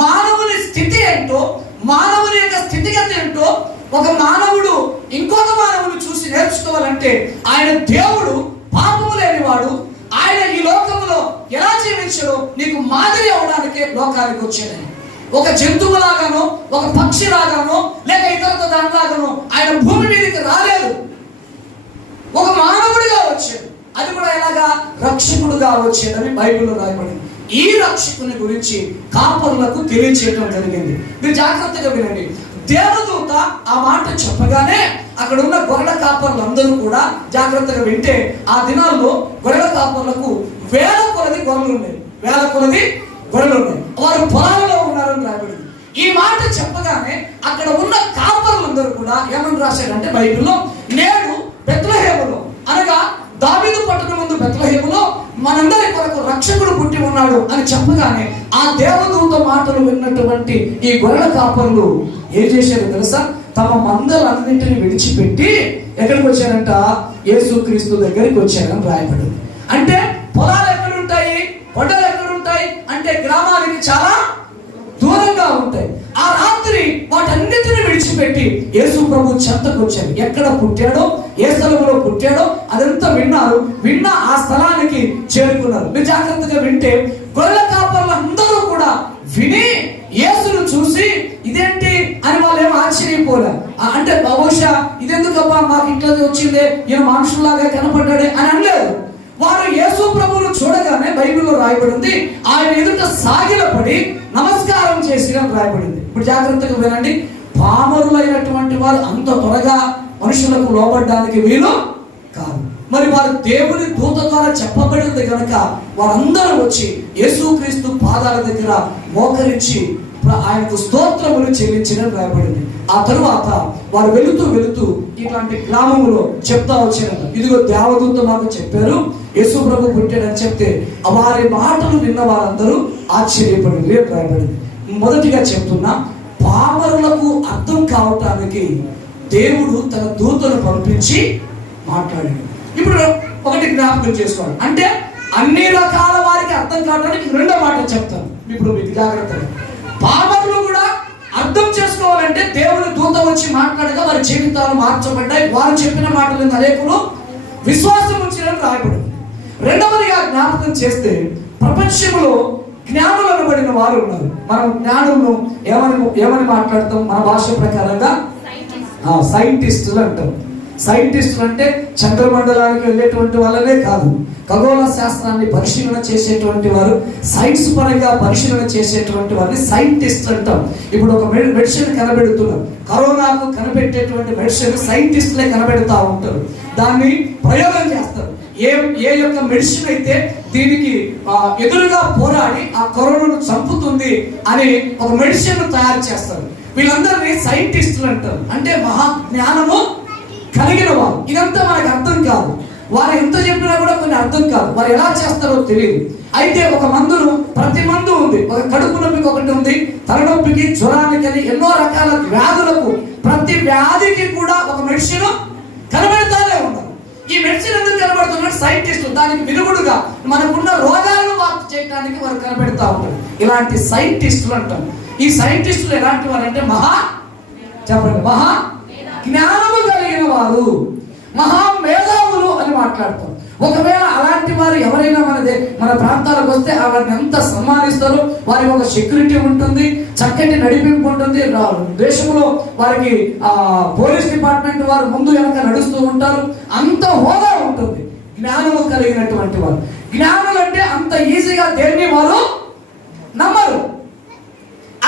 మానవుని స్థితి ఏంటో, మానవుని యొక్క స్థితిగతి ఏంటో ఒక మానవుడు ఇంకొక మానవుని చూసి నేర్చుకోవాలంటే ఆయన దేవుడు, పాపము లేనివాడు, ఆయన ఈ లోకంలో ఎలా జీవించాడో నీకు మాదిరి అవడానికే లోకానికి వచ్చాడని. ఒక జంతువులాగానో, ఒక పక్షిలాగానో, లేక ఇతరుల దానిలాగానో ఆయన భూమి మీదకి రాలేదు, ఒక మానవుడిగా వచ్చాడు. అది కూడా ఎలాగా? రక్షకుడుగా వచ్చాడని బైబిల్లో రాయబడింది. ఈ రక్షకుని గురించి కాపరులకు తెలియచేయడం జరిగింది. మీరు జాగ్రత్తగా వినండి. దేవదూత ఆ మాట చెప్పగానే అక్కడ ఉన్న గొర్రెల కాపర్లు అందరూ కూడా జాగ్రత్తగా వింటే, ఆ దినాల్లో గొర్రెల కాపర్లకు వేల కొలది గొర్రెలు ఉన్నాయి, వేల కొలది గొర్రెలు ఉన్నాయి. వారు పొలాలలో ఉన్నారని రాయబడింది. ఈ మాట చెప్పగానే అక్కడ ఉన్న కాపరులందరూ కూడా ఏమని రాశారంటే బైబిల్లో, నేడు బెత్లెహేములో అనగా దావీదు పట్టణం ముందు బెత్లెహేములో మనందరి కొరకు రక్షకుడు పుట్టి ఉన్నాడు అని చెప్పగానే ఆ దేవదూత మాటలు విన్నటువంటి ఈ గొర్రెల కాపరులు ఏం చేశారు తెలుసా? తమ మందలన్నింటినీ విడిచిపెట్టి ఎక్కడికి వచ్చారంట? యేసుక్రీస్తు దగ్గరికి వచ్చారని రాయబడింది. అంటే పొలాలు ఎక్కడుంటాయి, కొండలు ఎక్కడుంటాయి అంటే గ్రామానికి చాలా దూరంగా ఉంటాయి. ఆ రాత్రి వాటన్నిటిని విడిచిపెట్టి యేసు ప్రభు చెంతకు వచ్చారు. ఎక్కడ పుట్టాడో, ఏ స్థలంలో పుట్టాడో అదంతా విన్నారు. విన్న ఆ స్థలానికి చేరుకున్నారు. మీరు జాగ్రత్తగా వింటే గొర్రెల కాపర్లు అందరూ కూడా విని యేసును చూసి ఇదేంటి అని వాళ్ళు ఏమో ఆశ్చర్యపోలే. అంటే బహుశా ఇదెందుకబ్బా మాకు ఇట్లా వచ్చిందే, ఈయన మనుషుల్లాగా కనపడ్డాడే అని అనలేదు. వారు యేసు ప్రభువును చూడగానే బైబిల్లో రాయబడింది, ఆయన ఎదుట సాగిలపడి నమస్కారం చేసి రాయబడింది. ఇప్పుడు జాగ్రత్తగా వినండి. పామరులైనటువంటి వారు అంత త్వరగా మనుషులకు లోబడ్డానికి వీలు కాదు. మరి వారు దేవుని దూత ద్వారా చెప్పబడింది కనుక వారందరూ వచ్చి యేసుక్రీస్తు పాదాల దగ్గర మోకరించి ఆయనకు స్తోత్రములు చెల్లించిన రాయబడింది. ఆ తరువాత వారు వెళుతూ వెళుతూ ఇట్లాంటి గ్రామంలో చెప్తా వచ్చినట్టు, ఇదిగో దేవదూత మాకు చెప్పారు యేసు ప్రభు పుట్టాడని చెప్తే వారి మాటలు విన్న వారందరూ ఆశ్చర్యపడింది రాయబడింది. మొదటిగా చెప్తున్నా, పామరులకు అర్థం కావటానికి దేవుడు తన దూతను పంపించి మాట్లాడాడు. ఇప్పుడు ఒకటి జ్ఞాపకం చేసుకోవాలి. అంటే అన్ని రకాల వారికి అర్థం కావడానికి రెండో మాట చెప్తాను. ఇప్పుడు మీకు జాగ్రత్తగా, పామరులు కూడా అర్థం చేసుకోవాలంటే దేవుని దూత వచ్చి మాట్లాడగా వారి జీవితాలు మార్చబడ్డాయి. వారు చెప్పిన మాటలు అనేకులు విశ్వాసం ఉంచిన రాయబడింది. రెండవదిగా జ్ఞాపకం చేస్తే ప్రపంచంలో జ్ఞానులు అనబడిన వారు ఉన్నారు. మనం జ్ఞానులను ఏమని మాట్లాడతాం? మన భాష ప్రకారంగా సైంటిస్టులు అంటాం. సైంటిస్టులు అంటే చంద్రమండలానికి వెళ్ళేటువంటి వాళ్ళనే కాదు, ఖగోళ శాస్త్రాన్ని పరిశీలన చేసేటువంటి వారు, సైన్స్ పరంగా పరిశీలన చేసేటువంటి వారిని సైంటిస్ట్ అంటాం. ఇప్పుడు ఒక మెడిసిన్ కనిపెడుతున్నారు, కరోనాకు కనిపెట్టేటువంటి మెడిసిన్ సైంటిస్టులే కనిపెడతా ఉంటారు, దాన్ని ప్రయోగం చేస్తారు. ఏ యొక్క మెడిసిన్ అయితే దీనికి ఎదురుగా పోరాడి ఆ కరోనాను చంపుతుంది అని ఒక మెడిసిన్ తయారు చేస్తారు. వీళ్ళందరినీ సైంటిస్టులు అంటారు. అంటే మహాజ్ఞానము కలిగిన వారు. ఇదంతా మనకు అర్థం కాదు. వారు ఎంత చెప్పినా కూడా కొన్ని అర్థం కాదు. వారు ఎలా చేస్తారో తెలియదు. అయితే ఒక మందును, ప్రతి మందు ఉంది. ఒక కడుపు నొప్పికి ఒకటి ఉంది, తలనొప్పికి, జ్వరానికి అని ఎన్నో రకాల వ్యాధులకు ప్రతి వ్యాధికి కూడా ఒక మెడిసిన్ కనబెడతానే ఉన్నారు. ఈ మెడిసిన్ ఎందుకు కనబడుతున్నారు? సైంటిస్టులు దానికి విరుగుడుగా మనకున్న రోగాలను మార్పు చేయడానికి వారు కనబెడతా ఉంటారు. ఇలాంటి సైంటిస్టులు అంటాం. ఈ సైంటిస్టులు ఎలాంటి వారు అంటే మహా జ్ఞానము కలిగిన వారు, మహా మేధావులు అని మాట్లాడతాం. ఒకవేళ అలాంటి వారు ఎవరైనా మన ప్రాంతాలకు వస్తే వారిని ఎంత సన్మానిస్తారు. వారికి ఒక సెక్యూరిటీ ఉంటుంది, చక్కటి నడిపింపు ఉంటుంది. దేశంలో వారికి పోలీస్ డిపార్ట్మెంట్ వారు ముందు వెనక నడుస్తూ ఉంటారు. అంత హోదా ఉంటుంది జ్ఞానము కలిగినటువంటి వారు. జ్ఞానులు అంటే అంత ఈజీగా దేన్ని వారు నమ్మరు.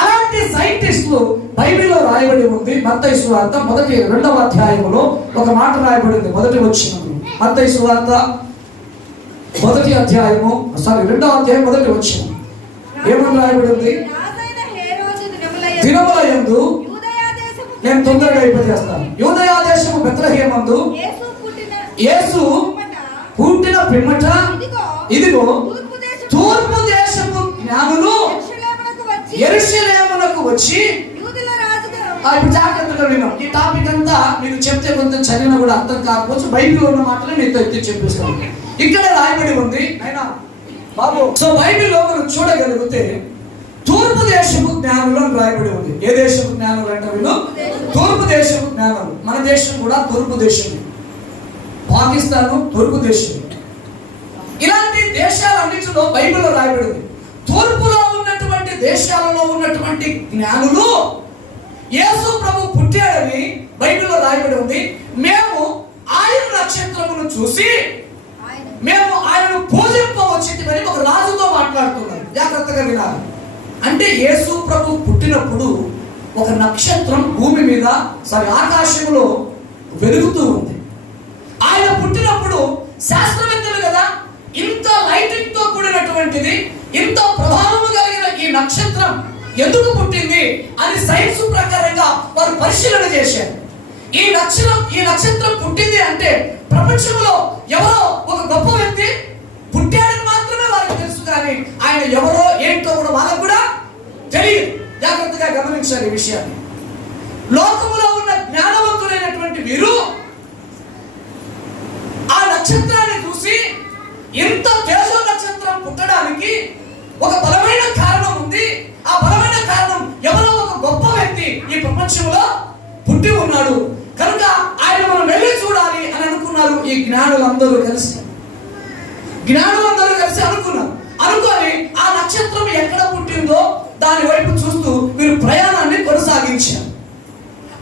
అలాంటి సైంటిస్టులు బైబిల్లో రాయబడి ఉంది. మత్తయి సువార్త 2వ అధ్యాయంలో ఒక మాట రాయబడింది. మొదటి వచనంలో మత్తయి సువార్త 2వ అధ్యాయం మొదటి వచనం ఏమని రాయబడింది? దినముల యందు, నేను తొందరగా అయిపోయేస్తాను, యూదయ దేశము బెత్లెహేమందు యేసు పుట్టిన పిమ్మట ఇదిగో తూర్పు దేశపు జ్ఞానులు యెరూషలేమునకు వచ్చి ఇప్పుడు జాగ్రత్తగా విన్నాం. ఈ టాపిక్ అంతా మీకు చెప్తే కొంచెం చదివినా కూడా అర్థం కాకపోవచ్చు. బైబిల్లో ఉన్న మాటలు మీతో ఎత్తి చెప్పిస్తాను. ఇక్కడ రాయబడి ఉంది అయినా బాబు. సో బైబిల్లో మనం చూడగలిగితే తూర్పు దేశపు జ్ఞానులు అని రాయబడి ఉంది. ఏ దేశపు జ్ఞానులు అంటే వీళ్ళు తూర్పు దేశపు జ్ఞానులు. మన దేశం కూడా తూర్పు దేశం, పాకిస్తాన్ తూర్పు దేశం. ఇలాంటి దేశాలన్నింటిలో బైబిల్లో రాయబడి ఉంది. తూర్పులో ఉన్నటువంటి దేశాలలో ఉన్నటువంటి జ్ఞానులు యేసు ప్రభు పుట్టాడని బైబిల్లో రాయబడి ఉంది. మేము ఆయన నక్షత్రమును చూసి మేము ఆయనను పూజింపవచ్చిందని ఒక రాజుతో మాట్లాడుతున్నారు. జాగ్రత్తగా వినాలి. అంటే యేసు ప్రభు పుట్టినప్పుడు ఒక నక్షత్రం భూమి మీద ఆకాశంలో వెలుగుతూ ఉంది. ఆయన పుట్టినప్పుడు శాస్త్రవేత్తలు కదా, ఇంత లైటింగ్ తో కూడినటువంటిది, ఇంత ప్రభావము కలిగిన ఈ నక్షత్రం ఎందుకు పుట్టింది అని సైన్స్ ప్రకారంగా వారు పరిశీలన చేశారు. ఈ నక్షత్రం పుట్టింది అంటే ప్రపంచంలో ఎవరో ఒక గొప్ప వ్యక్తి పుట్టాడని మాత్రమే వారికి తెలుసు, కానీ ఆయన ఎవరో ఏంటో కూడా వాళ్ళకు కూడా తెలియదు. జాగ్రత్తగా గమనించాలి ఈ విషయాన్ని. లోకములో ఉన్న జ్ఞానవంతులైనటువంటి వీరు ఆ నక్షత్రాన్ని చూసి ఇంత తేజ నక్షత్రం పుట్టడానికి ఒక బలమైన కారణం ఉంది. ఆ బలమైన కారణం ఎవరో ఒక గొప్ప వ్యక్తి ఈ ప్రపంచంలో పుట్టి ఉన్నాడు కనుక ఆయన మనం వెళ్ళి చూడాలి అని అనుకున్నారు. ఈ జ్ఞానులందరూ కలిసి అనుకున్నారు. అనుకొని ఆ నక్షత్రం ఎక్కడ పుట్టిందో దాని వైపు చూస్తూ వీరు ప్రయాణాన్ని కొనసాగించారు.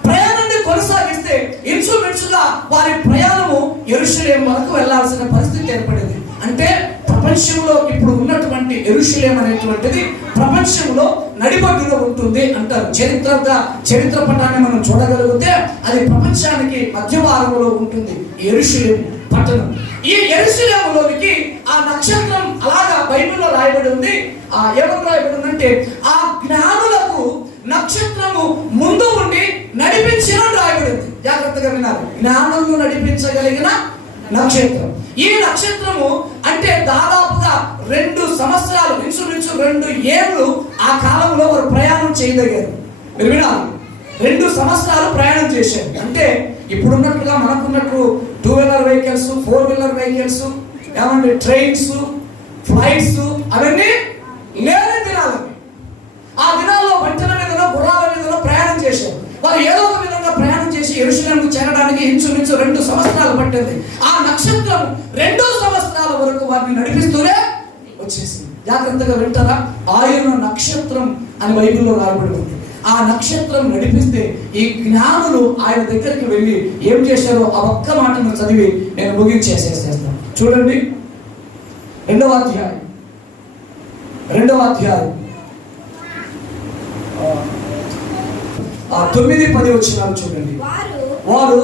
ప్రయాణాన్ని కొనసాగిస్తే ఇంచుమించుగా వారి ప్రయాణము యెరూషలేము వరకు వెళ్లాల్సిన పరిస్థితి ఏర్పడింది. అంటే ప్రపంచంలో ఇప్పుడు ఉన్నటువంటి యెరూషలేము అనేటువంటిది ప్రపంచంలో నడిబొడ్డులో ఉంటుంది అంటారు. చరిత్ర పటాన్ని మనం చూడగలిగితే అది ప్రపంచానికి మధ్యభాగంలో ఉంటుంది యెరూషలేము పట్టణం. ఈ యెరూషలేములోనికి ఆ నక్షత్రం అలాగా బైబిల్లో రాయబడి ఉంది. ఏమని రాయబడి ఉందంటే ఆ జ్ఞానులకు నక్షత్రము ముందు ఉండి నడిపించిన రాయబడి ఉంది. జాగ్రత్తగా విన్నారు. జ్ఞానులను నడిపించగలిగిన నక్షత్రం. ఈ నక్షత్రము అంటే దాదాపుగా 2 సంవత్సరాలు, ఇంచుమించు 2 ఏళ్ళు ఆ కాలంలో వారు ప్రయాణం చేయగలిగారు. మీరు వినాలి, 2 సంవత్సరాలు ప్రయాణం చేశారు. అంటే ఇప్పుడున్నట్లుగా మనకున్నట్లు 2 వీలర్ వెహికల్స్, 4 వీలర్ వెహికల్స్, ఏమంటే ట్రైన్స్, ఫ్లైట్స్ అవన్నీ లేని దినాలు. ఆ దినాల్లో బంటల మీదనో గుర్రాల మీదనో ప్రయాణం చేశారు. వారు ఏదో ఒక విధంగా ప్రయాణం చేసి యెరూషలేముకు చేరడానికి ఇంచుమించు 2 సంవత్సరాలు పట్టింది. ఆ నక్షత్రం 2 సంవత్సరాల వరకు వారిని నడిపిస్తూనే వచ్చేసింది. జాగ్రత్తగా వింటారా? ఆయన నక్షత్రం అని బైబిల్లో రాయబడి ఉంది. ఆ నక్షత్రం నడిపిస్తే ఈ జ్ఞానులు ఆయన దగ్గరికి వెళ్ళి ఏం చేశారో ఆ ఒక్క మాటను చదివి నేను ముగించేసేస్తాను. చూడండి, 2వ అధ్యాయం 9-10 వచనాలు చూడండి. వారు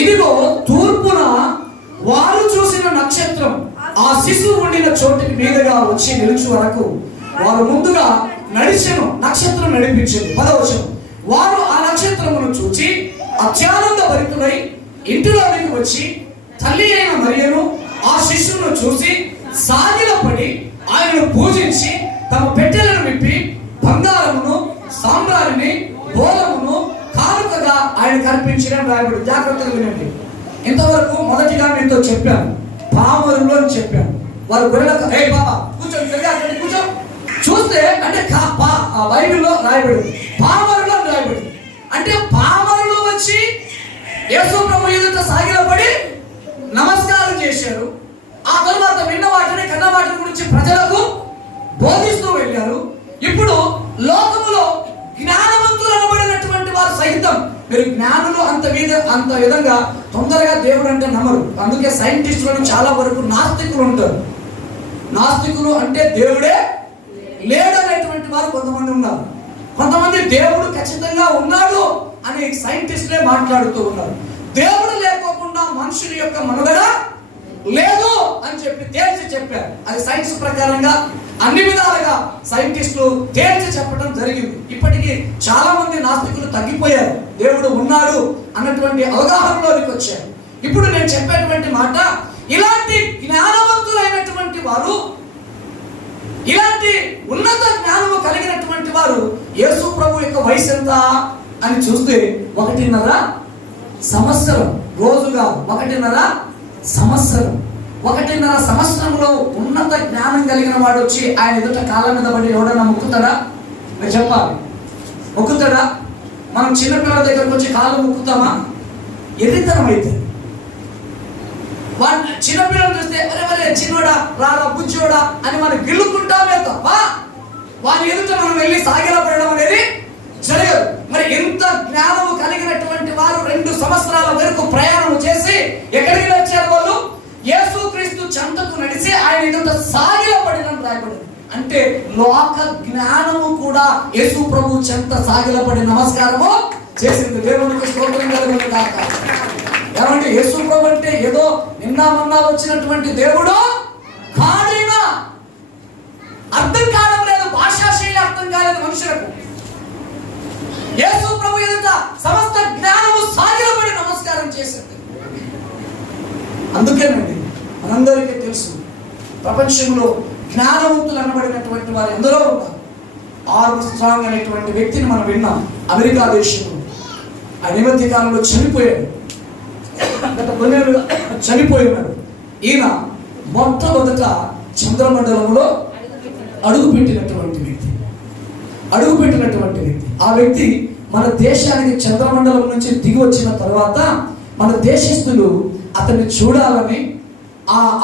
ఇదిగో తూర్పున వారు చూసిన నక్షత్రం ఆ శిశువు ఉండిన చోటికి మీదుగా వచ్చి నిలిచి వరకు వారు ముందుగా నడిచెను. నక్షత్రం నడిపించింది. 10వ వచనం. వారు ఆ నక్షత్రమును చూచి అత్యానంద భరితులై ఇంటిలోనికి వచ్చి తల్లి అయిన మరియను ఆ శిశువును చూసి సాగిలపడి ఆయనను పూజించి తమ పెట్టెలను విప్పి బంగారమును, సాంబ్రాణిని, బోలమును కానుకగా ఆయనకు అర్పించిన రాయబడి. జాగ్రత్తగా వినండి. ఇంతవరకు మొదటిగా మీతో చెప్పాను, పామరులు అని చెప్పాను. వారు గొర్రెలకు ఏ బాబా కూర్చొని అక్కడ కూర్చో చూస్తే అంటే బైబిల్లో రాయబడి పామరులు అని రాయబడి. అంటే పామరులు వచ్చి యేసు ప్రభు ఎదుట సాగిలపడి నమస్కారం చేశారు. ఆ తర్వాత విన్న వాటిని, కన్న వాటిని గురించి ప్రజలకు బోధిస్తూ వెళ్ళారు. ఇప్పుడు లోకములో జ్ఞానవంతులు అనబడినటువంటి వారు సైతం, మీరు జ్ఞానులు అంత విధంగా తొందరగా దేవుడు అంటే నమ్మరు. అందుకే సైంటిస్టులను చాలా వరకు నాస్తికులు ఉంటారు. నాస్తికులు అంటే దేవుడే లేడనేటువంటి వారు కొంతమంది ఉన్నారు. కొంతమంది దేవుడు ఖచ్చితంగా ఉన్నాడు అని సైంటిస్టులే మాట్లాడుతూ ఉన్నారు. దేవుడు లేకోకుండా మనుషుల యొక్క మనుగడ లేదు అని తేల్చి చెప్పారు. అది సైన్స్ ప్రకారంగా అన్ని విధాలుగా సైంటిస్టులు తేల్చి చెప్పడం జరిగింది. ఇప్పటికీ చాలా మంది నాస్తికులు తగ్గిపోయారు. దేవుడు ఉన్నాడు అన్నటువంటి అవగాహనలోకి వచ్చారు. ఇప్పుడు నేను చెప్పేటువంటి మాట, ఇలాంటి జ్ఞానవంతులైనటువంటి వారు, ఇలాంటి ఉన్నత జ్ఞానము కలిగినటువంటి వారు అంటున్నారు, యేసు ప్రభు యొక్క వయసు ఎంత అని చూస్తే 1.5 సంవత్సరం. రోజుగా 1.5 సంవత్సరం. 1.5 సంవత్సరంలో ఉన్నత జ్ఞానం కలిగిన వాడు వచ్చి ఆయన ఎదుట కాళ్ళ మీద పడి ఎవడన్నా మొక్కుతాడా? మీరు చెప్పాలి, మొక్కుతాడా? మనం చిన్నపిల్లల దగ్గరకు వచ్చి కాళ్ళు మొక్కుతామా? ఎర్రితనం అయితే. వాడు చిన్నపిల్లలు చూస్తే అరే చిన్నోడా రారా బుజ్జోడా అని మనం గిల్లుకుంటామే తప్ప వాని ఎదుట మనం వెళ్ళి సాగిలా పడడం అనేది జరగదు. మరి ఎంత జ్ఞానము కలిగినటువంటి వారు 2 సంవత్సరాల వరకు ప్రయాణం చేసి ఎక్కడికి వచ్చారు వాళ్ళు? యేసుక్రీస్తు చెంతకు నడిచి ఆయన ఎదుట సాగిలా పడిన రాయబడింది. అంటే లోక జ్ఞానము కూడా యేసు ప్రభు చెంత సాగిలపడి నమస్కారము చేసింది. దేవునికి స్తోత్రం కలుగును గాక. ఏమంటే యేసు ప్రభు అంటే ఏదో నిన్న మొన్న వచ్చినటువంటి దేవుడు కాడైనా అర్థం కావడం లేదు, భాషా శైలి అర్థం కాలేదు మనుషులకు. యేసు ప్రభు ఎదుట సమస్త జ్ఞానము సాగిలపడి నమస్కారం చేసింది. అందుకేనండి మనందరికీ తెలుసు, ప్రపంచంలో జ్ఞానవంతులు అనబడినటువంటి వారు ఎందరో ఉన్నారు. ఆర్మ్స్ట్రాంగ్ అనేటువంటి వ్యక్తిని మనం విన్నాం, అమెరికా దేశంలో. ఆయన ఈ మధ్య కాలంలో చనిపోయాడు, గత కొన్నేళ్ళు చనిపోయి ఉన్నాడు. ఈయన మొట్టమొదట చంద్రమండలంలో అడుగుపెట్టినటువంటి వ్యక్తి. ఆ వ్యక్తి మన దేశానికి చంద్రమండలం నుంచి దిగి వచ్చిన తర్వాత మన దేశస్తులు అతన్ని చూడాలని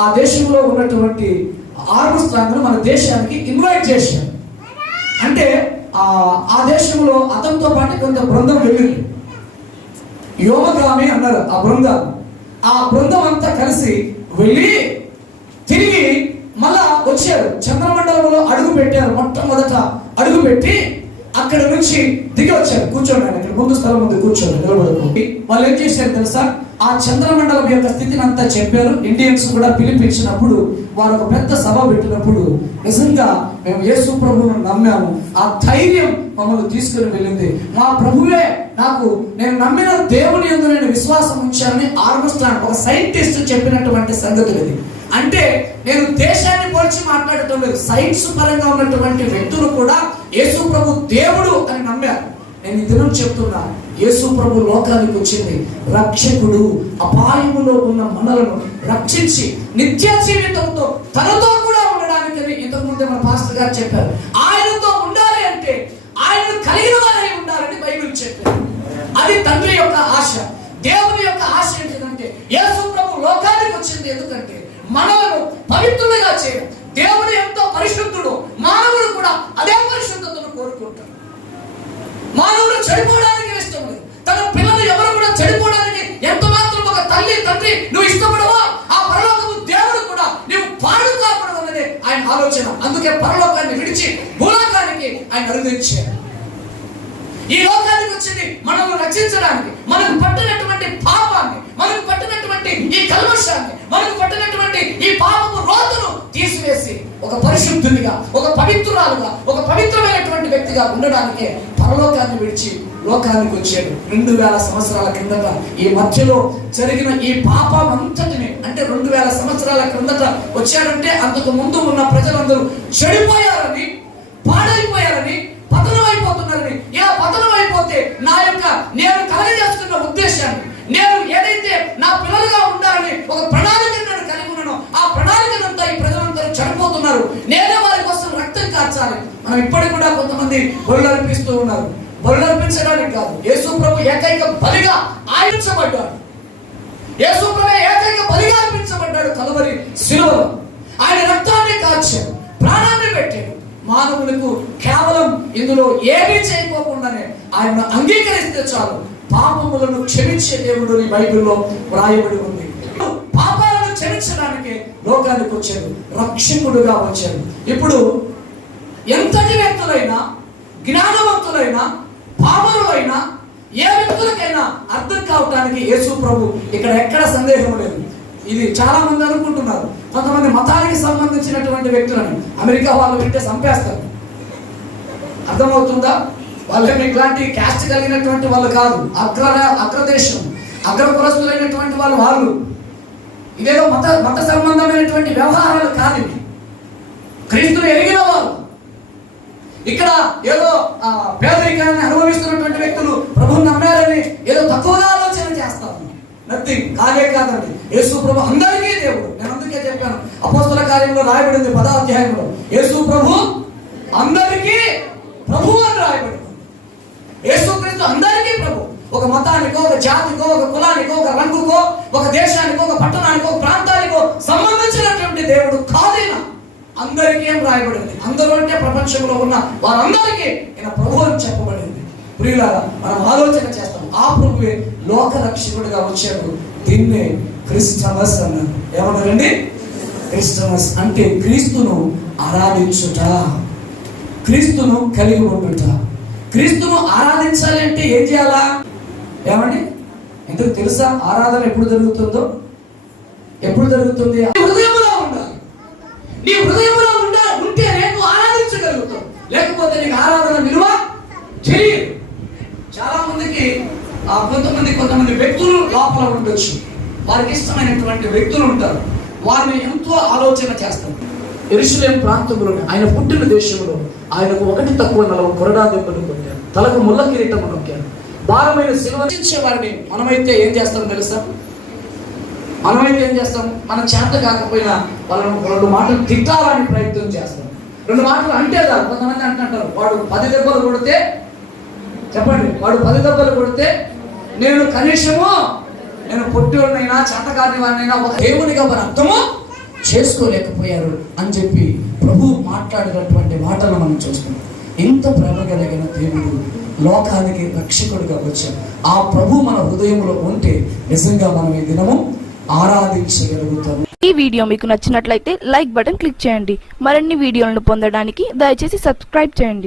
ఆ దేశంలో ఉన్నటువంటి ఆర్మ్స్ట్రాంగ్ మన దేశానికి ఇన్వైట్ చేశారు. అంటే ఆ దేశంలో అతనితో పాటు కొంత బృందం వెళ్ళింది. యోమగామి అన్నారు ఆ బృందం అంతా కలిసి వెళ్ళి తిరిగి మళ్ళా వచ్చారు. చంద్రమండలంలో అడుగు పెట్టారు. మొట్టమొదట అడుగు పెట్టి అక్కడ నుంచి దిగి వచ్చారు. కూర్చోండి, ఇక్కడ ముందు స్థలం ముందు కూర్చోండి, నిలబడుకోండి. వాళ్ళు ఏం చేశారు తెలుసా? ఆ చంద్రమండలం యొక్క స్థితిని అంతా చెప్పారు. ఇండియన్స్ కూడా పిలిపించినప్పుడు వారు ఒక పెద్ద సభ పెట్టినప్పుడు నిజంగా మేము యేసు ప్రభువును నమ్మాము, ఆ ధైర్యం మమ్మల్ని తీసుకుని వెళ్ళింది. మా ప్రభువే నేను నమ్మిన దేవుని యందు నేను విశ్వాసం ఉంచానని ఆర్మ్స్ట్రాంగ్ ఒక సైంటిస్ట్ చెప్పినటువంటి సంగతి ఇది. అంటే నేను దేశాన్ని పోల్చి మాట్లాడటం లేదు, సైన్స్ పరంగా ఉన్నటువంటి వ్యక్తులు కూడా యేసు ప్రభు దేవుడు అని నమ్మారు. నేను ఈ దినం చెప్తున్నా, యేసు ప్రభు లోకానికి వచ్చింది రక్షకుడు, అపాయములో ఉన్న మనలను రక్షించి నిత్య జీవితంతో తనతో కూడా ఉండడానికి. ఇంతకు ముందే మన పాస్టర్ గారు చెప్పారు, ఆయనతో ఉండాలి అంటే ఆయన కలిగిన వారై ఉండాలని బైబిల్ చెప్పారు. అది తండ్రి యొక్క ఆశ. దేవుని యొక్క ఆశ ఏంటంటే యేసు ప్రభు లోకానికి వచ్చింది ఎందుకంటే మనలను పవిత్రులుగా చేయడం. దేవుడు ఎంతో పరిశుద్ధుడు, మానవుడు కూడా అదే పరిశుద్ధతను కోరుకుంటాడు. మానవుడు చెడిపోవడానికి ఇష్టం లేదు. తన పిల్లలు ఎవరు కూడా చెడిపోవడానికి ఎంత మాత్రం ఒక తల్లి తండ్రి నువ్వు ఇష్టపడవా, ఆ పరలోకము దేవుడు కూడా నీవు పాడు కాకూడదు అన్నదే ఆయన ఆలోచన. అందుకే పరలోకాన్ని విడిచి భూలోకానికి ఆయన అనుగ్రహించారు. ఈ లోకానికి వచ్చింది మనల్ని రక్షించడానికి, మనకు పట్టినటువంటి పాపాన్ని, మనకు పట్టినటువంటి ఈ కల్మషాన్ని, మనకు పట్టినటువంటి ఈ పాపపు రోతును తీసివేసి ఒక పరిశుద్ధునిగా, ఒక పవిత్రురాలుగా, ఒక పవిత్రమైనటువంటి వ్యక్తిగా ఉండడానికే పరలోకాన్ని విడిచి లోకానికి వచ్చాడు. 2000 సంవత్సరాల కిందట ఈ మధ్యలో జరిగిన ఈ పాపం అంతటిని, అంటే 2000 సంవత్సరాల కిందట వచ్చాడంటే అంతకు ముందు ఉన్న ప్రజలందరూ చెడిపోయారని, పాడైపోయారని, పతనం అయిపోతున్నారని. ఇలా పతనం అయిపోతే నేను కలగజేస్తున్న ఉద్దేశాన్ని, నేను ఏదైతే నా పిల్లలుగా ఉండాలని ఒక ప్రణాళిక నేను కలిగి ఉన్నానో ఆ ప్రణాళికనంతా ఈ ప్రజలందరూ చనిపోతున్నారు. నేనే వారి కోసం రక్తం కార్చాలి. మనం ఇప్పటికి కూడా కొంతమంది బలులు అర్పిస్తూ ఉన్నారు. బలులు అర్పించడానికి కాదు, యేసు ప్రభు ఏకైక బలిగా ఆయించబడ్డాడు. యేసు ప్రభు ఏకైక బలిగా అర్పించబడ్డాడు కలువరి శిలువలో. ఆయన రక్తాన్ని కార్చాడు, ప్రాణాన్ని పెట్టాడు. మానవులకు కేవలం ఇందులో ఏమీ చేయకోకుండానే ఆయన అంగీకరిస్తే చాలు పాపములను క్షమించే దేవుడు ఈ బైబిల్లో వ్రాయబడి ఉంది. పాపాలను క్షమించడానికి లోకానికి వచ్చాడు, రక్షకుడుగా వచ్చాడు. ఇప్పుడు ఎంతటి వ్యక్తులైనా, జ్ఞానవంతులైనా, పామరులైనా, ఏ వ్యక్తులకైనా అర్థం కావటానికి యేసు ప్రభు ఇక్కడ ఎక్కడ సందేహం లేదు. ఇది చాలా మంది అనుకుంటున్నారు, కొంతమంది మతానికి సంబంధించినటువంటి వ్యక్తులను అమెరికా వాళ్ళు వింటే చంపేస్తారు. అర్థమవుతుందా? వాళ్ళేమి ఇట్లాంటి క్యాస్ట్ కలిగినటువంటి వాళ్ళు కాదు. అగ్రదేశం, అగ్రపురస్తులైనటువంటి వాళ్ళు. ఇదేదో మత సంబంధమైనటువంటి వ్యవహారాలు కాదు. క్రీస్తును ఎరిగిన వారు, ఇక్కడ ఏదో పేదరికాన్ని అనుభవిస్తున్నటువంటి వ్యక్తులు ప్రభువుని నమ్మారని ఏదో తక్కువగా ఆలోచన చేస్తారు. నథింగ్, కాదే కాదండి. యేసు ప్రభు అందరికీ దేవుడు. నేను అందుకే చెప్పాను, అపోస్తల కార్యంలో రాయబడింది 10వ అధ్యాయంలో యేసు ప్రభు అందరికీ ప్రభు అని రాయబడింది. యేసుక్రీస్తు అందరికీ ప్రభు. ఒక మతానికో, ఒక జాతికో, ఒక కులానికో, ఒక రంగుకో, ఒక దేశానికో, ఒక పట్టణానికో, ఒక ప్రాంతానికో సంబంధించినటువంటి దేవుడు కాదేన. అందరికీ ఏం రాయబడింది? అందరూ అంటే ప్రపంచంలో ఉన్న వారందరికీ ఈయన ప్రభు అని చెప్పబడింది. ప్రియులారా, మనం ఆలోచన చేస్తాం, ఆ ప్రభువే లోక రక్షకుడిగా వచ్చాడు. దీన్నే క్రిస్టమస్ అన్నారు. ఏమన్నారండి? క్రిస్టమస్ అంటే క్రీస్తును ఆరాధించుట, క్రీస్తును కలిగి ఉండుట. క్రీస్తును ఆరాధించాలి అంటే ఏం చేయాలా? ఏమండి, ఎందుకు తెలుసా? ఆరాధన ఎప్పుడు జరుగుతుందో, ఎప్పుడు జరుగుతుంది? హృదయంలో ఉండాలి. నీ హృదయంలో ఉంటే నేను ఆరాధించగలుగుతావు, లేకపోతే నీకు ఆరాధన విలువ తెలియదు. చాలా మందికి కొంతమంది వ్యక్తులు లోపల ఉండొచ్చు, వారికి ఇష్టమైనటువంటి వ్యక్తులు ఉంటారు, వారిని ఎంతో ఆలోచన చేస్తారు. యెరూషలేము ప్రాంతంలో ఆయన పుట్టిన దేశంలో ఆయనకు 1 తక్కువ 40 కొరడా దెబ్బలు కొట్టారు, తలకు ముళ్ళ కిరీటం నొక్కారు, భారమైన సిలువ వారిని మనమైతే ఏం చేస్తాం తెలుసా? మనమైతే ఏం చేస్తాం? మన చేత కాకపోయినా వాళ్ళను 2 మాటలు తిట్టాలని ప్రయత్నం చేస్తాం. 2 మాటలు అంటే కాదు. కొంతమంది అంటుంటారు, వాడు 10 దెబ్బలు కొడితే, చెప్పండి, వాడు 10 దెబ్బలు కొడితే నేను కనీసము నేను పొట్టివాడినైనా చేతకాని వాడినైనా ఒక దేవునిగా వారు అర్థము చేసుకోలేకపోయారు అని చెప్పి ప్రభు మాట్లాడినటువంటి మాటలు మనం చూస్తున్నాం. ఇంత ప్రేమ కలిగిన దేవుడు లోకానికి రక్షకుడిగా వచ్చాడు. ఆ ప్రభు మన హృదయంలో ఉంటే నిజంగా మనం ఈ దినము ఆరాధించగలుగుతాము. ఈ వీడియో మీకు నచ్చినట్లయితే లైక్ బటన్ క్లిక్ చేయండి. మరిన్ని వీడియోలను పొందడానికి దయచేసి సబ్స్క్రైబ్ చేయండి.